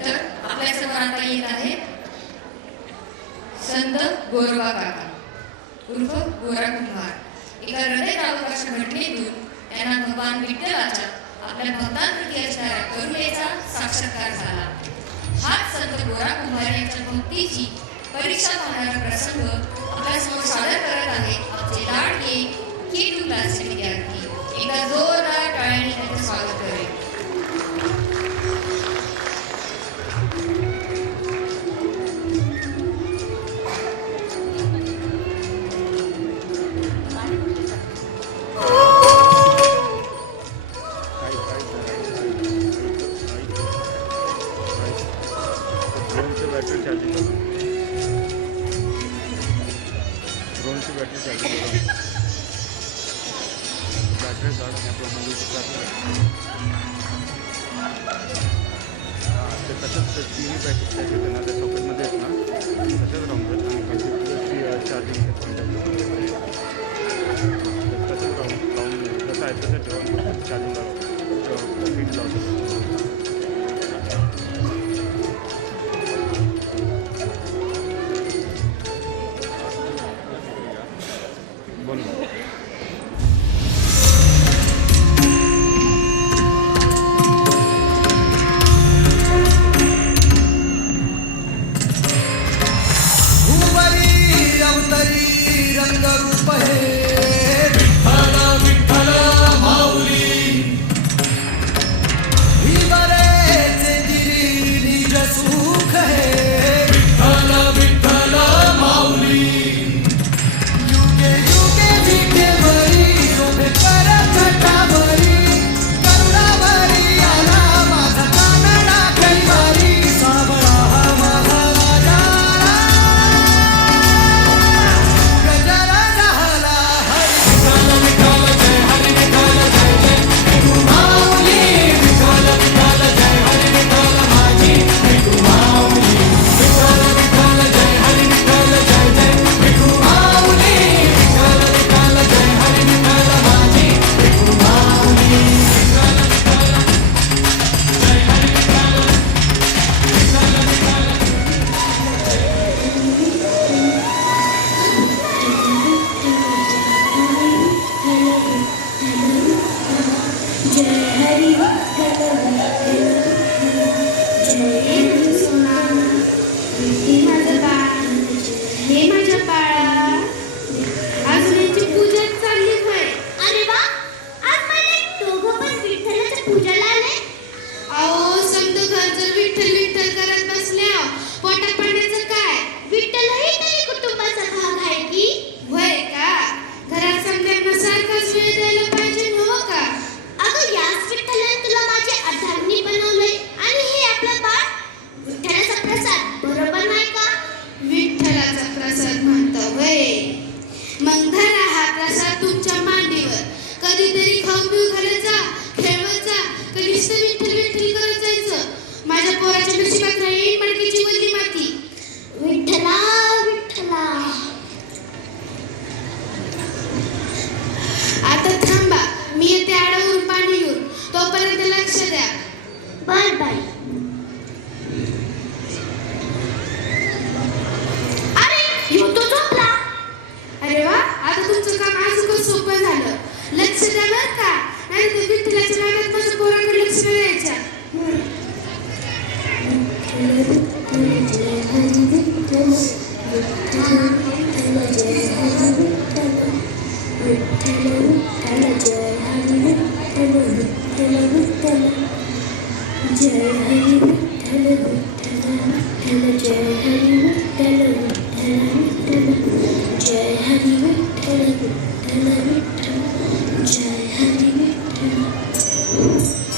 तर आपल्या समोर आता येत आहेत संत गोरोबा काका उर्फ गोरा कुंभार. एका हृदयद्रावक अशा घटनेतून त्यांना भगवान विठ्ठलाच्या आपल्या भक्तांप्रती असणाऱ्या करुणेचा साक्षात्कार झाला. हाच संत गोरा कुंभार यांच्या भक्तीची परीक्षा पाहणारा प्रसंग आपल्यासमोर सादर करत आहे आमचे लाडके K2 क्लासचे विद्यार्थी. एका जोरदार टाळ्यांनी त्यांचं स्वागत करेल. ड्रोनची बॅटरी चार्जिंग करून बॅटरी काढ ते तसंच तिन्ही पॅकेट त्याचे ना त्या सॉकेटमध्ये आहेत ना तसंच राहून जात चार्जिंग तसंच राहून जसं आहे तसं ठेवून चार्जिंग फिट लावतो.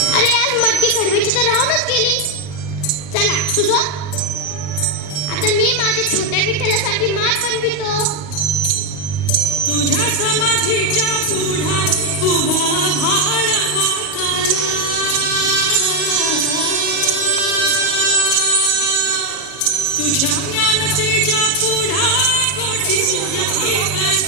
अरे आज मटकी खडवीची तर राहूनच गेली. चला तुझं आता मी माझ्या छोट्या विठ्ठलासाठी माळ बनवितो. तुझ्या समाधीच्या पुढ्यात उभा भाळ वाकाला. तुझ्या ज्ञानतेच्या पुढ्यात कोटी सूर्य एकाच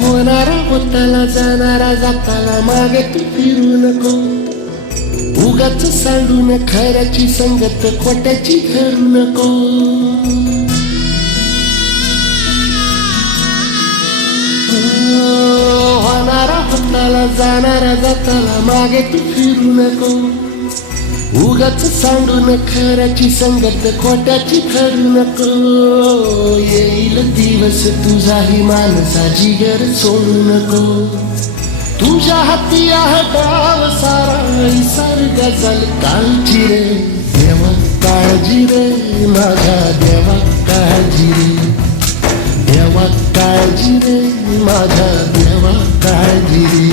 होणारा होताला जाणारा जाताला मागे तू फिरू नको. उगाच सांडून खऱ्याची संगत खोट्याची ठरू नको. होणारा होताला जाणारा जाताला मागे तू फिरू नको. उगाच सांडून खऱ्याची संगत खोट्याची ठरू नको. येईल दिवस तुझाही मानसा जिगर सोडू नको. तुझ्या हाती आहे डाव सारा सर गजल कालची रे देवा काळजी रे माझ्या देवा काळजी रे देवा काळजी रे माझ्या देवा काळजी रे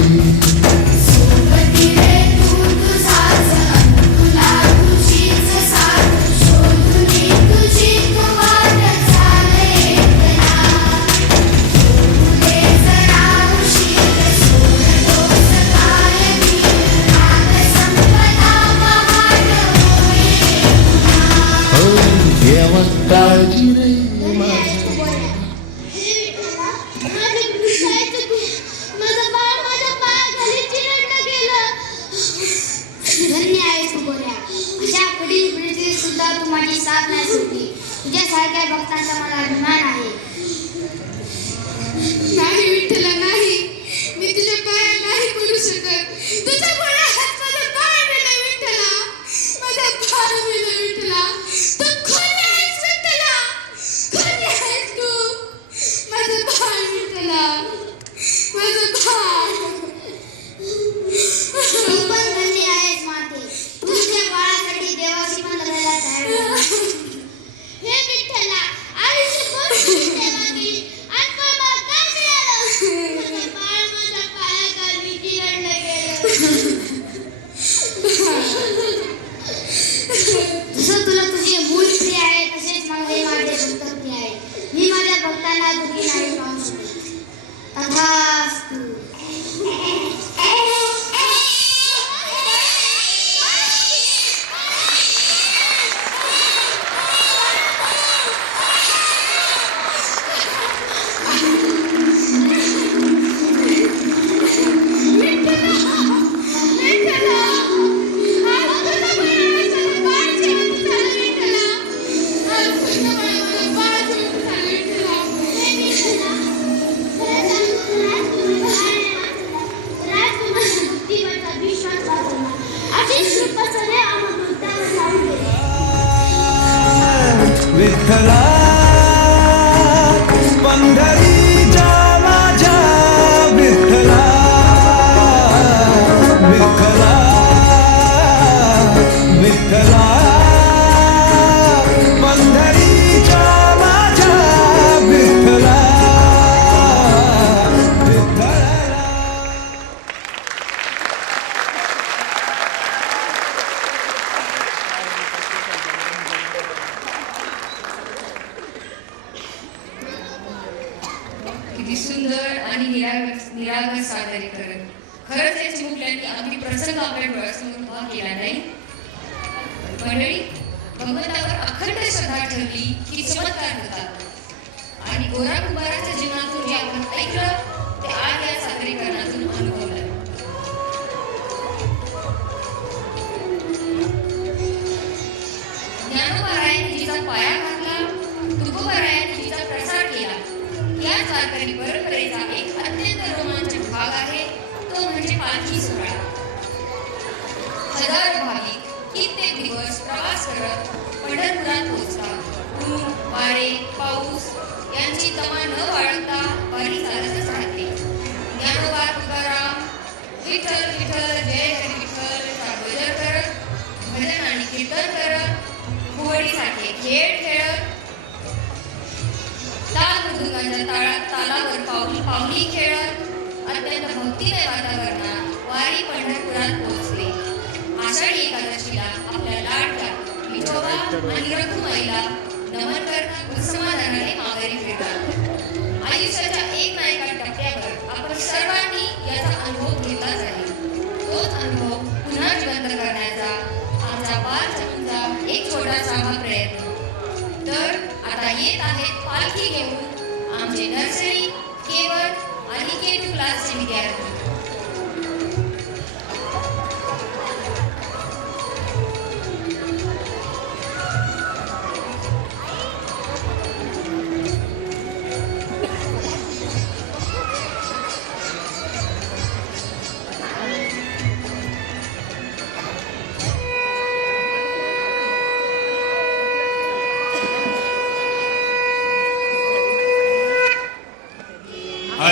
देवा काळजी रे धन्य आहेस तू गोऱ्या. अशा कठीण परिस्थितीत सुद्धा तू माझी साथ नाही सोडली. तुझ्यासारख्या भक्तांचा मला अभिमान आहे. नाही विठ्ठला नाही, मी तुझ्या पाया नाही पडू शकत. तुझ्या गोळ्या हात माझा पाय गेला विठ्ठला, माझा पाय गेला विठ्ठला. तू खरी आहेस विठ्ठला, खरी आहेस तू. माझा पाय विठ्ठला, माझा पाय. तू पण धन्य आहेस माते, तुझ्या बाळासाठी देवाशी पण लढायला तयार आहे. हे विठ्ठला, आयुष्यभर तुझी सेवा केली आणि मला काय मिळालं? माझं बाळ माझ्या पायाखाली चिरडलं गेलं. जसं तुला तुझे मूल प्रिय आहे तसेच मला हे माझे भक्त प्रिय आहे. मी माझ्या भक्तांना दुखी नाही पाहू शकत. तथास्तु. विठ्ठला पंढरीच्या माझ्या विठ्ठला विठ्ठला विठ्ठला पंढरीच्या माझ्या विठ्ठला विठ्ठला. किती सुंदर आणि निरागस सादरीकरण. खरंच या चिमुकल्यांनी अगदी प्रसंग आपल्या डोळ्यासमोर उभा केला नाही. मंडळी, भगवंतावर अखंड श्रद्धा ठेवली की चमत्कार होतात. आणि गोरा कुंभाराच्या जीवनातून जे आपण ऐकलं ते आज या सादरीकरणातून अनुभवलं. ज्ञानोबारायांनी जिचा पाया घातला, तुकोबारायांनी जिचा प्रसार केला, या वारकरी परंपरेचा एक अत्यंत रोमांचक भाग आहे तो म्हणजे पालखी सोहळा. हजारो भाविक कित्येक दिवस प्रवास करत पंढरपुरात पोहोचतात. ऊन, वारे, पाऊस यांची तमा न बाळगता वारी चालतच राहते. ज्ञानोबा तुकाराम विठ्ठल विठ्ठल जय हरी विठ्ठलचा गजर करत, भजन आणि कीर्तन करत, फुगडीसाठी खेळ खेळत, ताल मृदुंगाच्या तालावर पावली खेळत अत्यंत भक्तिमय वातावरणात वारी पंढरपुरात पोहोचले. आषाढी एकादशीला आपल्या लाडक्या विठोबा आणि रखुमाईला नमन करत समाधानाने माघारी फिरतात. आयुष्याच्या एक ना एका टप्प्यावर आपण सर्वांनी याचा अनुभव घेतलाच आहे. तोच अनुभव पुन्हा जिवंत करण्याचा आमचा बाल चमूचा एक छोटासा हा प्रयत्न. तर आता येत आहेत पालखी घेऊन आमचे नर्सरी, केवळ आणि K2 क्लासचे विद्यार्थी.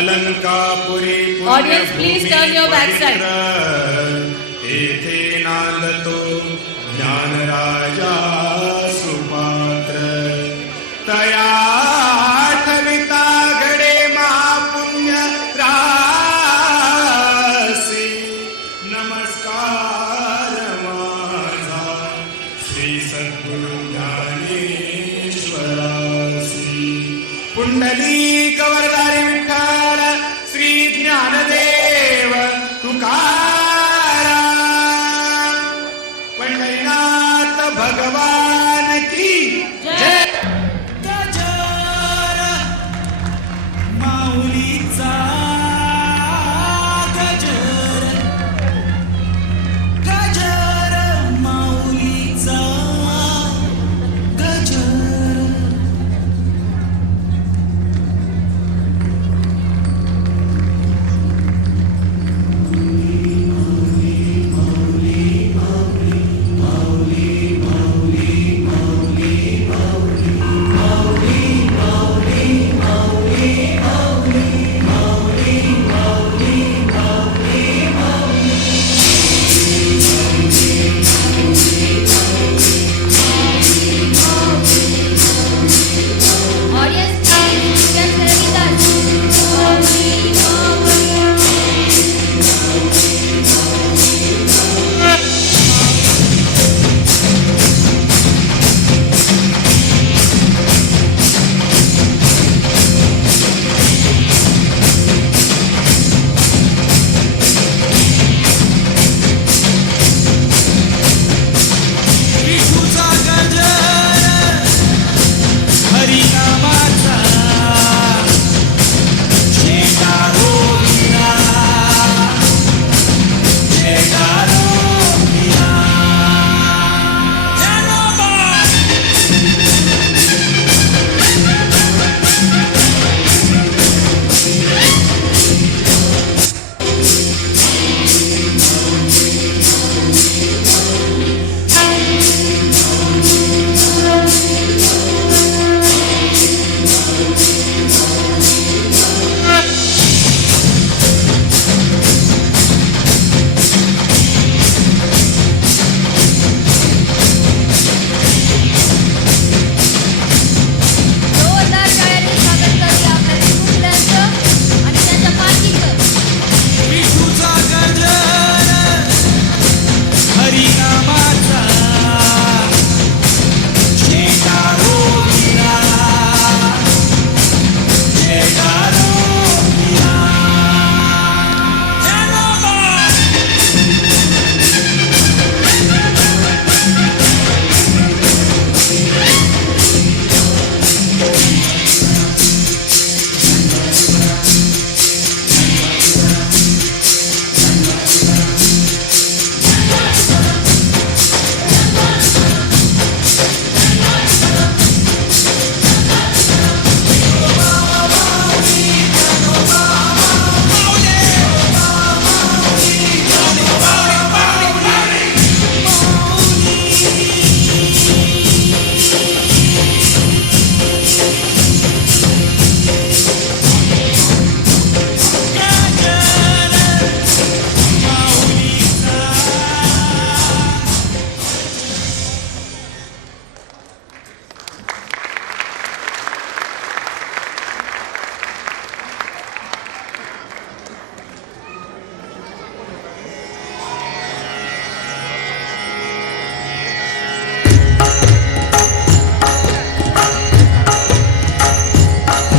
Alankapuri Audience, please turn your backside. येथे नांदतो ज्ञानराजा सुपात्र तया ठविता घडे महापुण्य रासी नमस्कार माझा श्री सद्गुरु ज्ञानेश्वरासी पुंडलिक वरदारी विठ्ठल श्री ज्ञानदेव तुकाराम पंढरीनाथ भगवान की जय. गजर माऊलीचा गजर गजर माऊलीचा गजर Audience, please, you can say with us. विठूचा गजर हरिनामाचा शेकारो विना शेकारो विना ज्ञानोबा जोरदार टाळ्यांनी स्वागत करूया आपल्या विठुरायांचं आणि त्यांच्या पालखीचं. विठूचा गजर हरिनामाचा शेकारो विना शेकारो विना ज्ञानोबा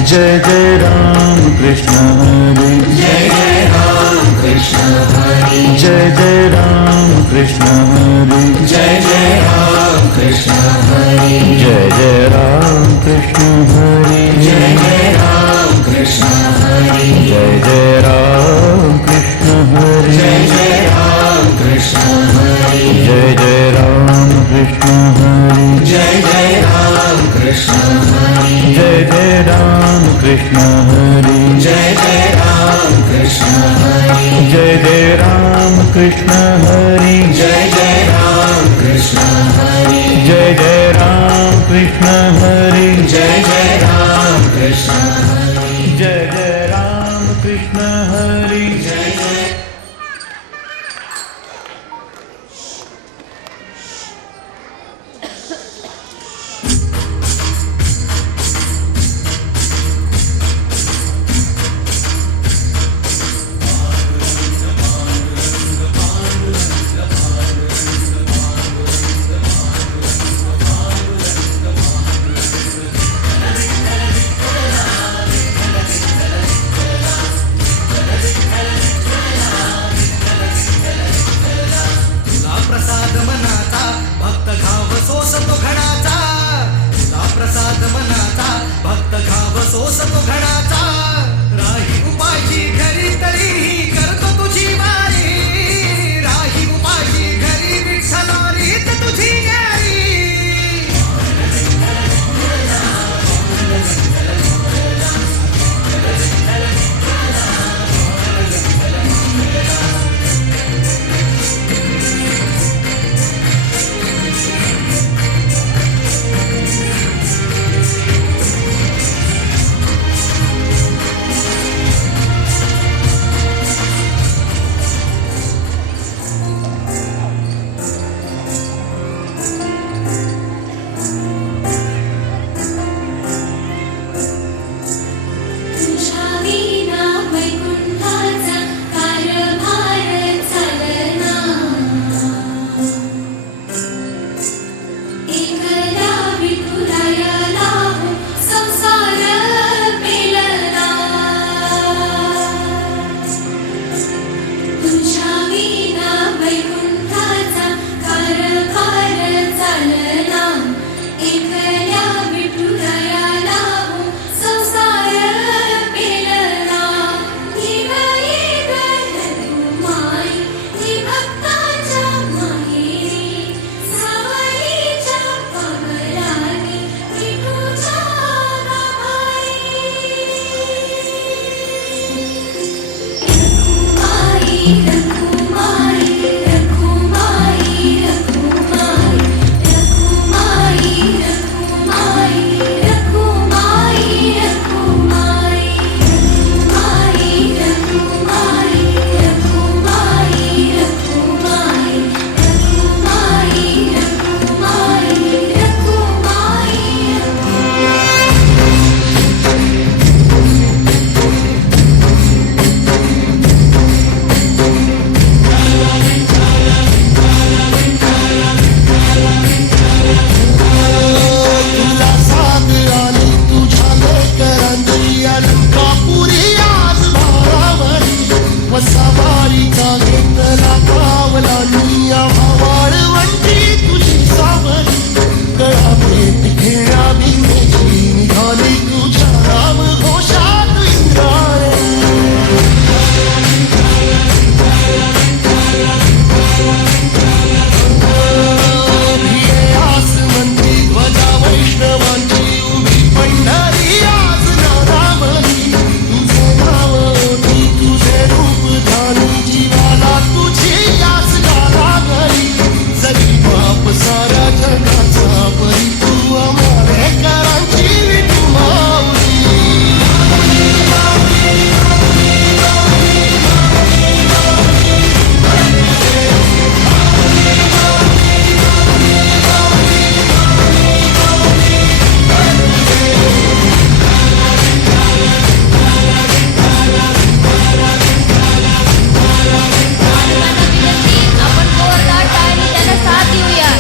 जय जय राम कृष्ण हरे जय जय राम कृष्ण हरि जय जय राम कृष्ण हरे जय जय राम कृष्ण हरि जय जय राम कृष्ण हरे जय जय राम कृष्ण हरि जय जय राम कृष्ण हरे जय जय राम कृष्ण हरि जय जय राम कृष्ण हरे जय जय राम कृष्ण हरि जय जय राम कृष्ण हरे जय जय राम कृष्ण हरि जय जय राम कृष्ण हरे जय जय राम कृष्ण हरि जय जय राम कृष्ण हरे जय जय राम कृष्ण हरि जय जय राम वारीचा घेतला पावला निया वाळवंटी तुझी सावली कळा भेट घेण्या भिनेची निघाली तुझ्या राम घोषात इंद्रायणी आसमंती ध्वजा वैष्णवांची उभी पंढरी आज नादामणी तुझे नाव ओटी तुझे रूप धानी जीवाला तुझी यास गाला घरी जगी बाप साऱ्या जगाचा परी तू आंबेडकरांची विठू माऊली आपण जोरदार टाळी त्यांना साथ देऊया.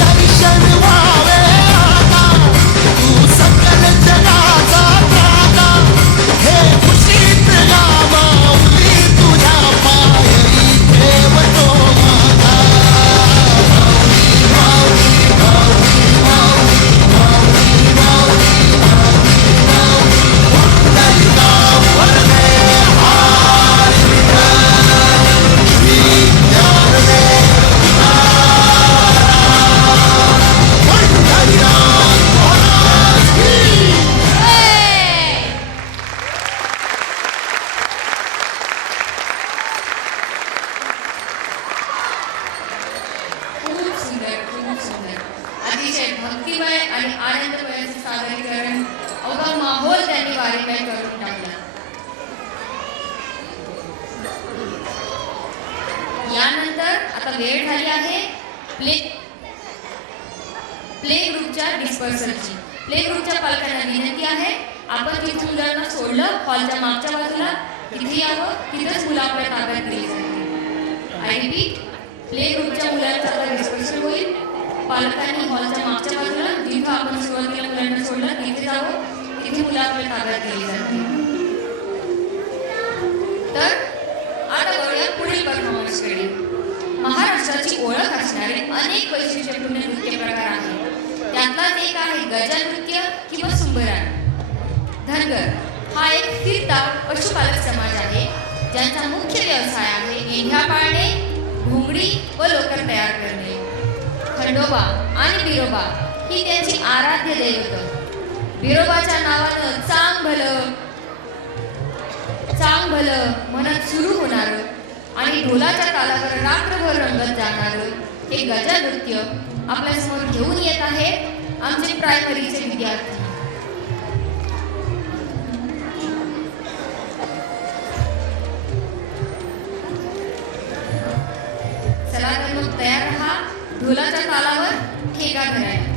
दर्शन व्हावे आता तू सकल जगाचा त्राता हे खुशीत गा माऊली तुझ्या पायरी ठेवतो माझा माऊली माऊली माऊली माऊली माऊली माऊली माऊली दरिका वरदे हार श्री ज्ञानदेव खूप सुंदर खूप सुंदर अतिशय भक्तिमय आणि आनंदमयाचं सादरीकरण अवघा माहोल त्यांनी वारीमय करून टाकला. यानंतर आता वेळ झाली आहे प्ले ग्रुपच्या डिस्पर्सलची. प्ले ग्रुपच्या पालकांना विनंती आहे आपण तिथून मुलांना सोडलं हॉलच्या मागच्या बाजूला तिथे यावं तिथंच मुलं आपल्या ताब्यात दिली जातील. आय रिपीट प्ले ग्रुपच्या मुलांचा आता डिस्पर्सल होईल. पालकांनी हॉलच्या मागच्या बाजूला जिथं आपण सुरुवातीला मुलांना सोडलं तिथे जावं तिथे मुलं आपल्या ताब्यात दिली जातील. तर आता वळूया पुढील परफॉर्मन्सकडे. महाराष्ट्राची ओळख असणारे अनेक वैशिष्ट्यपूर्ण नृत्य प्रकार आहेत. त्यातलाच एक आहे गजनृत्य किंवा सुंबरान. धनगर हा एक फिरता पशुपालक समाज आहे ज्यांचा मुख्य व्यवसाय आहे मेंढ्या पाळणे, घोंगडी व लोकर तयार करणे. खंडोबा आणि बिरोबा ही त्यांची आराध्य दैवत. बिरोबाच्या नावानं चांग भलं म्हणत सुरू होणार आणि ढोलाच्या तालावर रात्रभर रंगत जाणार हे गजल नृत्य आपल्या समोर घेऊन येत आहेत आमचे प्रायमरीचे विद्यार्थी. चला तर मग तयार राहा ढोलाच्या तालावर ठेका धरायला.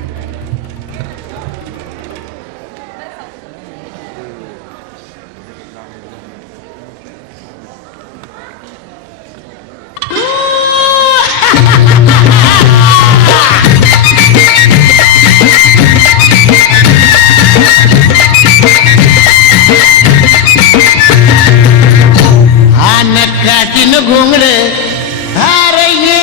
नकाटीन घोंगड अरे ये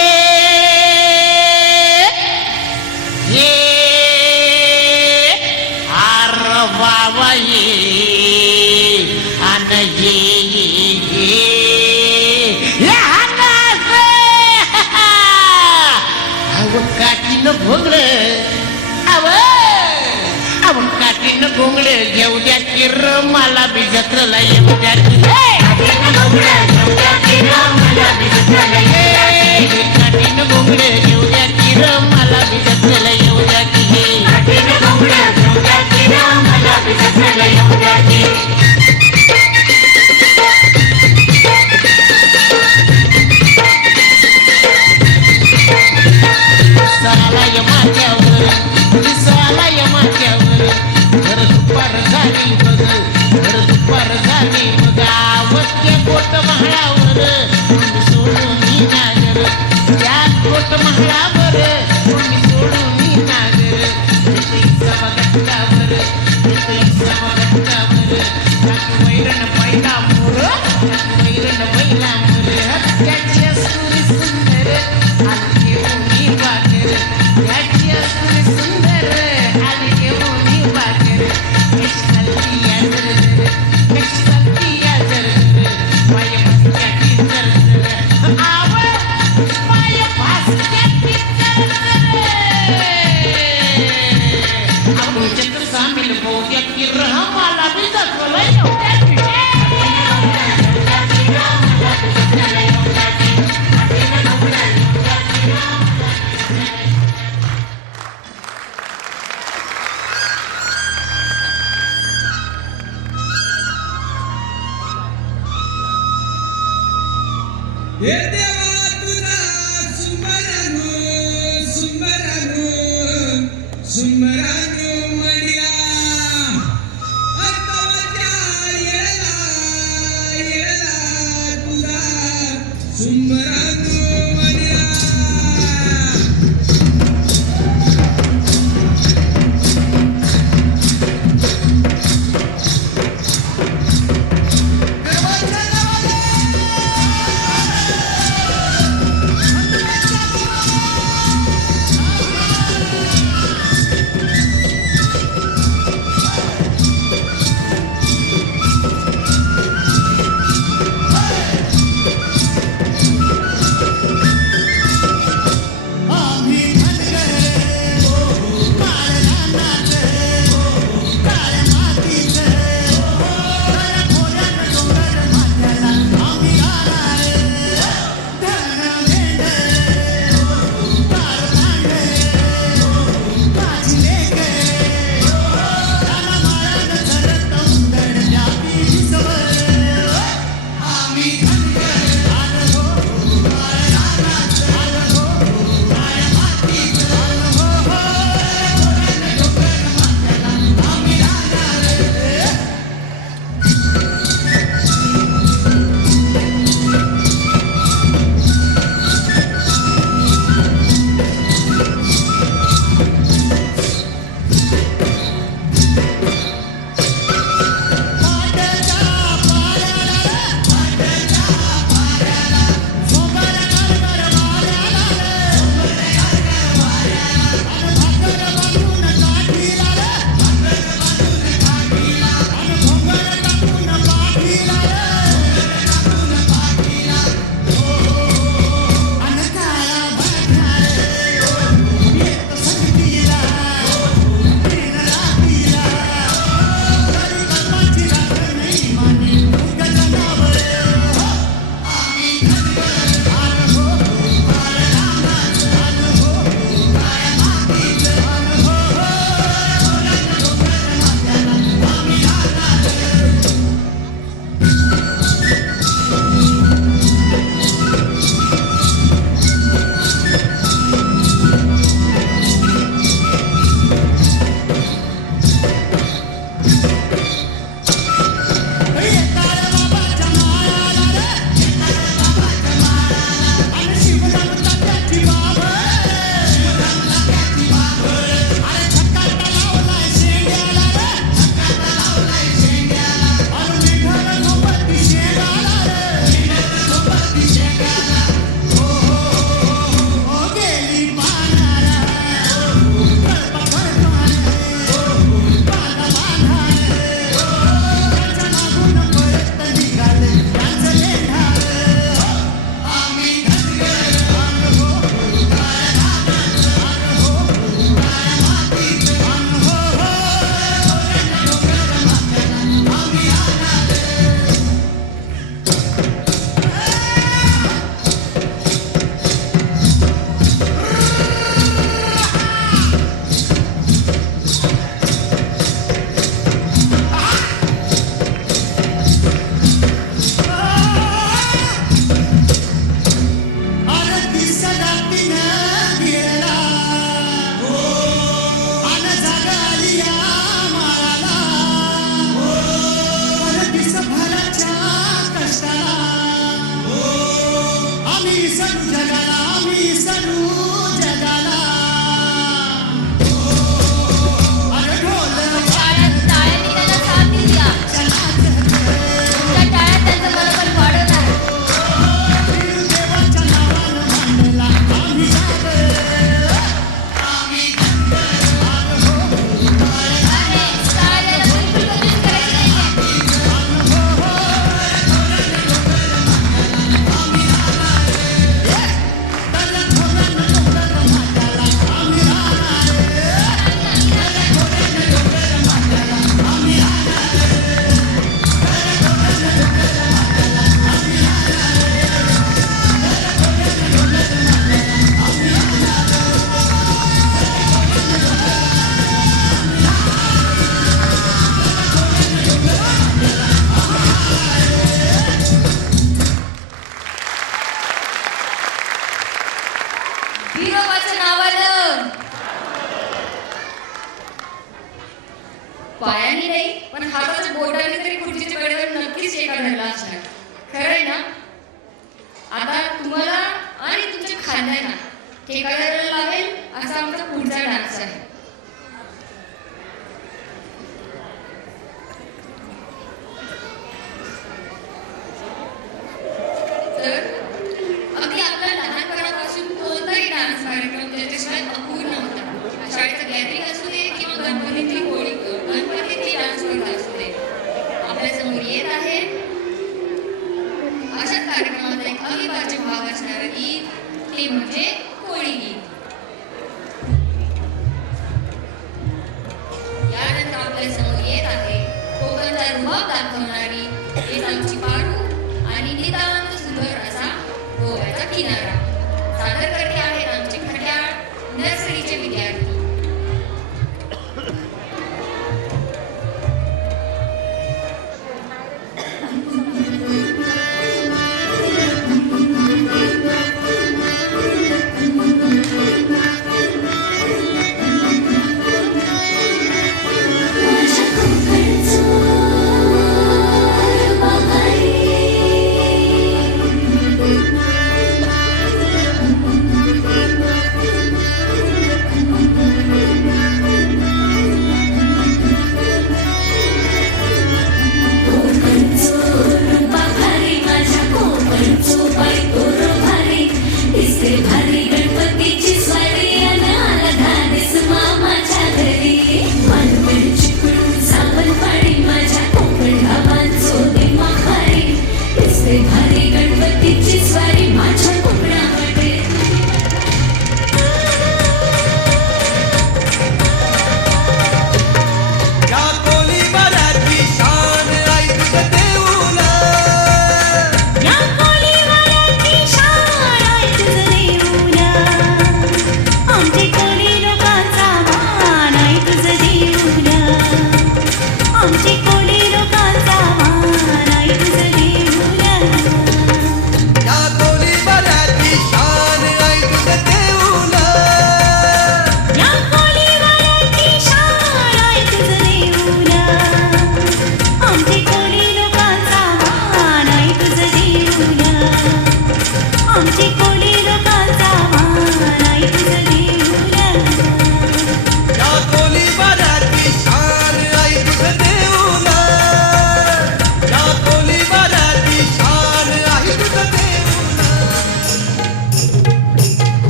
काठीनं घोंगडे घेऊ द्या किर मला बी जत्रला येऊ द्या की काठीनं घोंगडे घेऊ द्या किर मला बी जत्रला येऊ द्या की सालाय माथ्यावर घर दुपार झाली बघ आवत्या गोट महाळावर तुम्ही सोडून नागर त्या गोट महाळावर तुम्ही सोडून नागर समगट्टावर वैरण पहिला मोर त्याची असुरी सुंदर आली घेऊन वाकर त्याची असुरी सुंदर आली घेऊन वाकर कशी चालती या जर पाय भासक्याची जर पाय भासक्याची आपण चक्र सामील होत्या की मला बी दाखवलं हे देवा तुला सुमरानो म्हणिया अत्तवच्या येला तुला सुमरानो म्हणिया पायाने नाही पण हाताच्या बोटाने तरी खुर्चीच्या कडेवर नक्कीच टेका धरला असणार. खरं आहे ना? आता तुम्हाला आणि तुमच्या खांद्यांना टेका धरायला लावेल असा आमचा पुढचा डान्स आहे. तर अगदी आपल्या लहानपणापासून कोणताही डान्स कार्यक्रम त्याच्याशिवाय अपूर्ण होता. शाळेचं गॅदरिंग असू दे किंवा गणपतीची होळी, गणपतीची डान्स स्पर्धा असू दे, आपल्या समोर येत आहे अशाच कार्यक्रमात एक अविभाज्य भाग असणारं गीत, ते म्हणजे कोळी गीत. यानंतर आपल्या समोर येत आहे कोकणचा रुबाब दाखवणारी एक आमची पारू आणि निदान सुंदर असा गोव्याचा किनारा. सादर करते आहेत आमचे खट्याळ नर्सरीचे विद्यार्थी.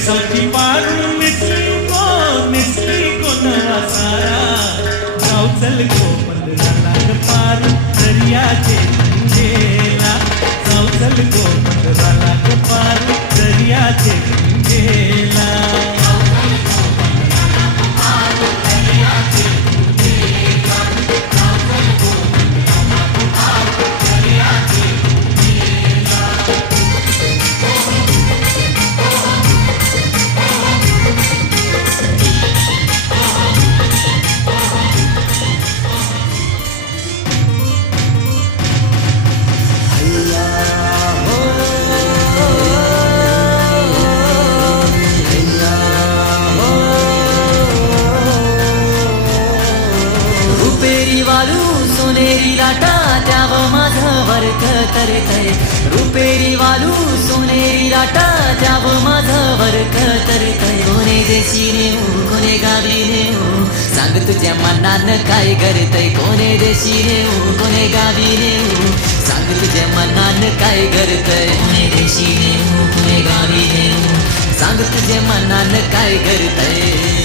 सौती पारू मिसली को नवा सारा गाव चल को मंदराला पारू दर्याचे गेला गाव चल को मंदराला पारू दर्याचे गेला सोनेरी लाटा त्याव माझं वर्क तरे तरे रुपेरी वालू सोनेरी लाटा त्याव माझं वर्क तरे तरे कोणे देशी नेऊ कोणे गावी नेऊ सांग तुझ्या मनानं काय करतय कोणे देशी नेऊ कोणे गावी नेऊ सांग तुझ्या मनानं काय करतय कोणे देशी नेऊ कोणे गावी नेऊ सांग तुझ्या मनानं काय करतय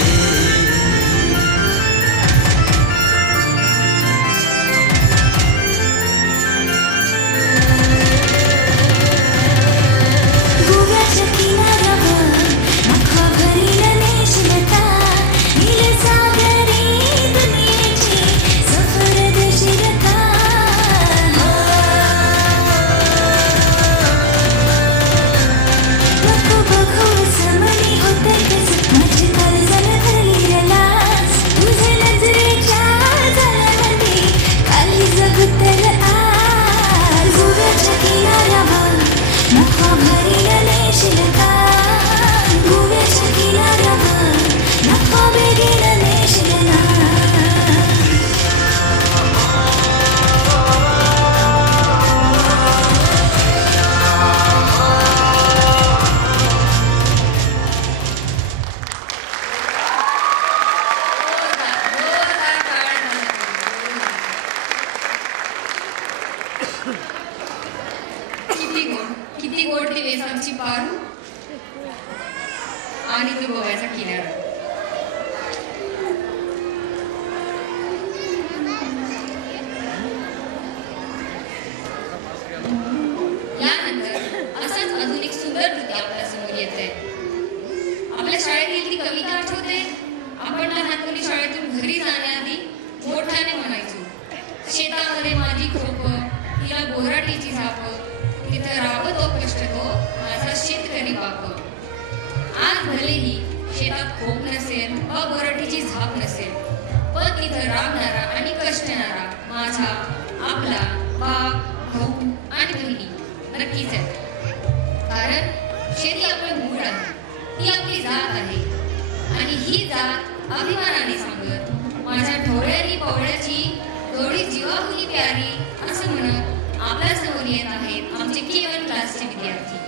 माझे काल झालं भरील नेशील का गोव्याच्या किनाऱ्यावर नको बेगीन नेशील ना किती गोड ती वेसांची पारू आणि तो गोव्याचा किनारा. यानंतर असंच अजून एक सुंदर नृत्य आपल्या समोर येत आहे. आपल्या शाळेतील ती कविता आठवते. आपण लहानपणी शाळेतून घरी जाण्याआधी मोठ्याने म्हणायचो, शेतामध्ये माझी खोप, तिला बोराटीची झाप, तिथं राबतो कष्ट तो माझा शेतकरी बाप. आज भलेही शेतात खोप नसेल व बोराटीची झाप नसेल, पण तिथं राबणारा आणि कष्टणारा माझा आपला बाप, भाऊ आणि बहिणी नक्कीच आहे. कारण शेती आपलं मूळ आहे, ती आपली जात आहे आणि ही जात अभिमानाने सांगत माझ्या ढोळ्यानी पवळ्याची थोडी जीवाहुनी प्यारी असं म्हणत आपल्या समोर येत आहेत आमचे K1 क्लासचे विद्यार्थी.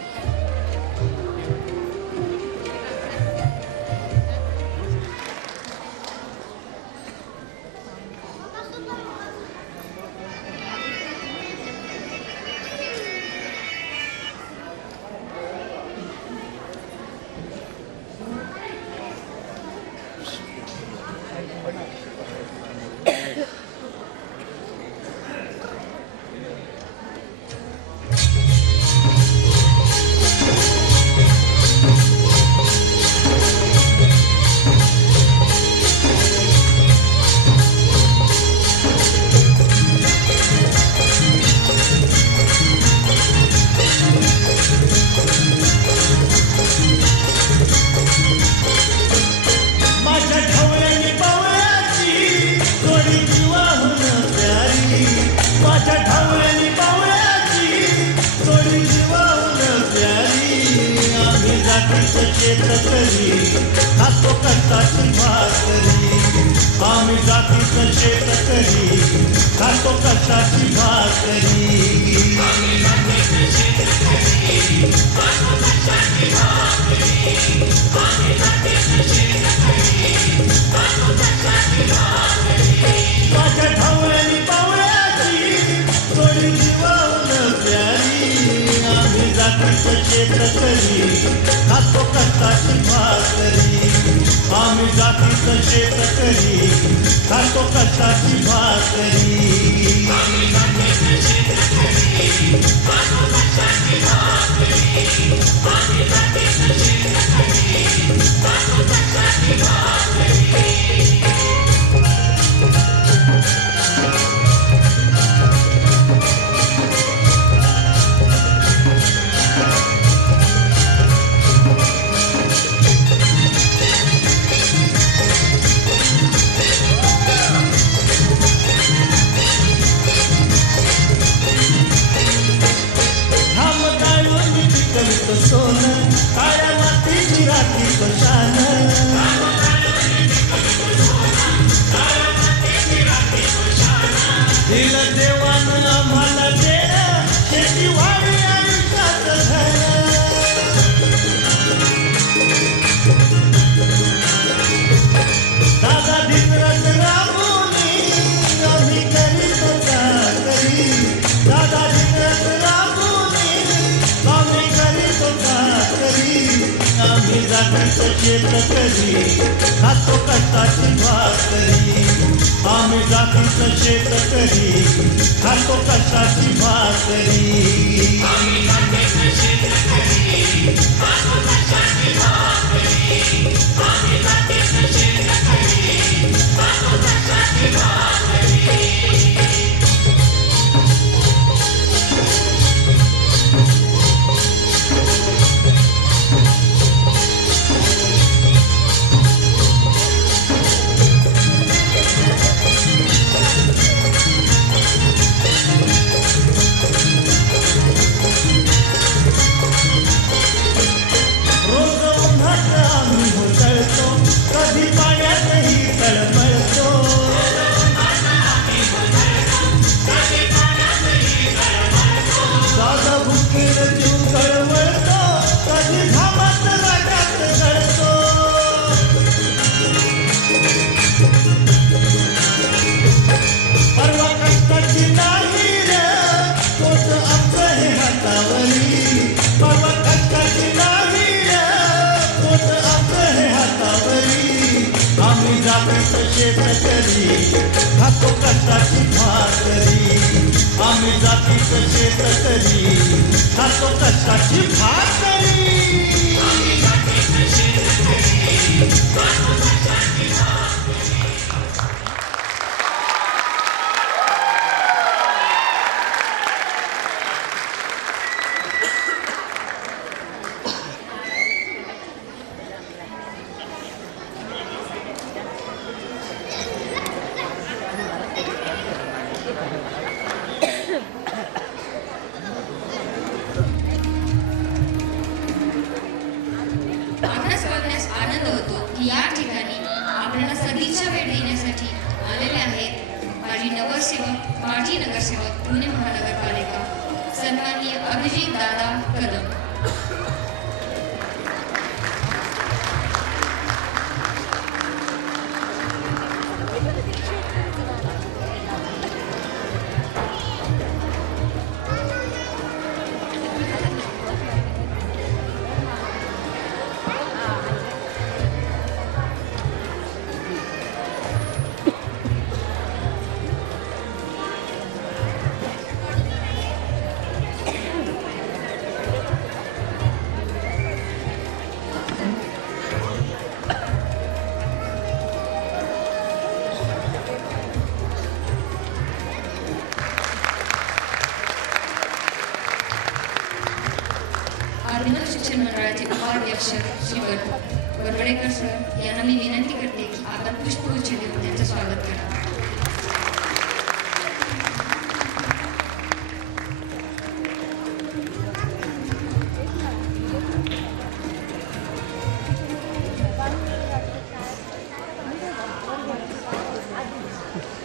खातो कष्टाची भाकरी आम्ही जातीचं शेतकरी खातो कष्टाची भाकरी माझ्या ढवळ्यानी पावळ्याची थोडी जीवावून प्यारी आम्ही जातीचं शेतकरी खातो कष्टाची भाकरी आम्ही जातीचं शेतकरी खातो कष्टाची भाकरी सोनं काळ्या मातीची राखी कशान दिलं देवानं आम्हाला दे शेती वाढी आयुष्यात धन दादा दिवस राबूनी आम्ही करीतो चाकरी दादा दिवस राबूनी आम्ही करीतो चाकरी आम्ही जातीचं शेतकरी खातो कष्टाची भाकरी आम्ही जातीचं शेतकरी खातो कष्टाची भाकरी शेतकरी खातो कष्टाची भाकरी आम्ही जातीचं शेतकरी खातो कष्टाची भाकरी आपणास बघण्यास आनंद होतो की या ठिकाणी आपल्याला सदिच्छा भेट देण्यासाठी आलेले आहेत माजी नगरसेवक पुणे महानगरपालिका सन्माननीय अभिजित दादा कदम. आदिनाथ शिक्षण मंडळाचे उपाध्यक्ष श्री वरवडेकर सर यांना मी विनंती करते की आपण पुष्पगुच्छ देऊन त्यांचं स्वागत करा.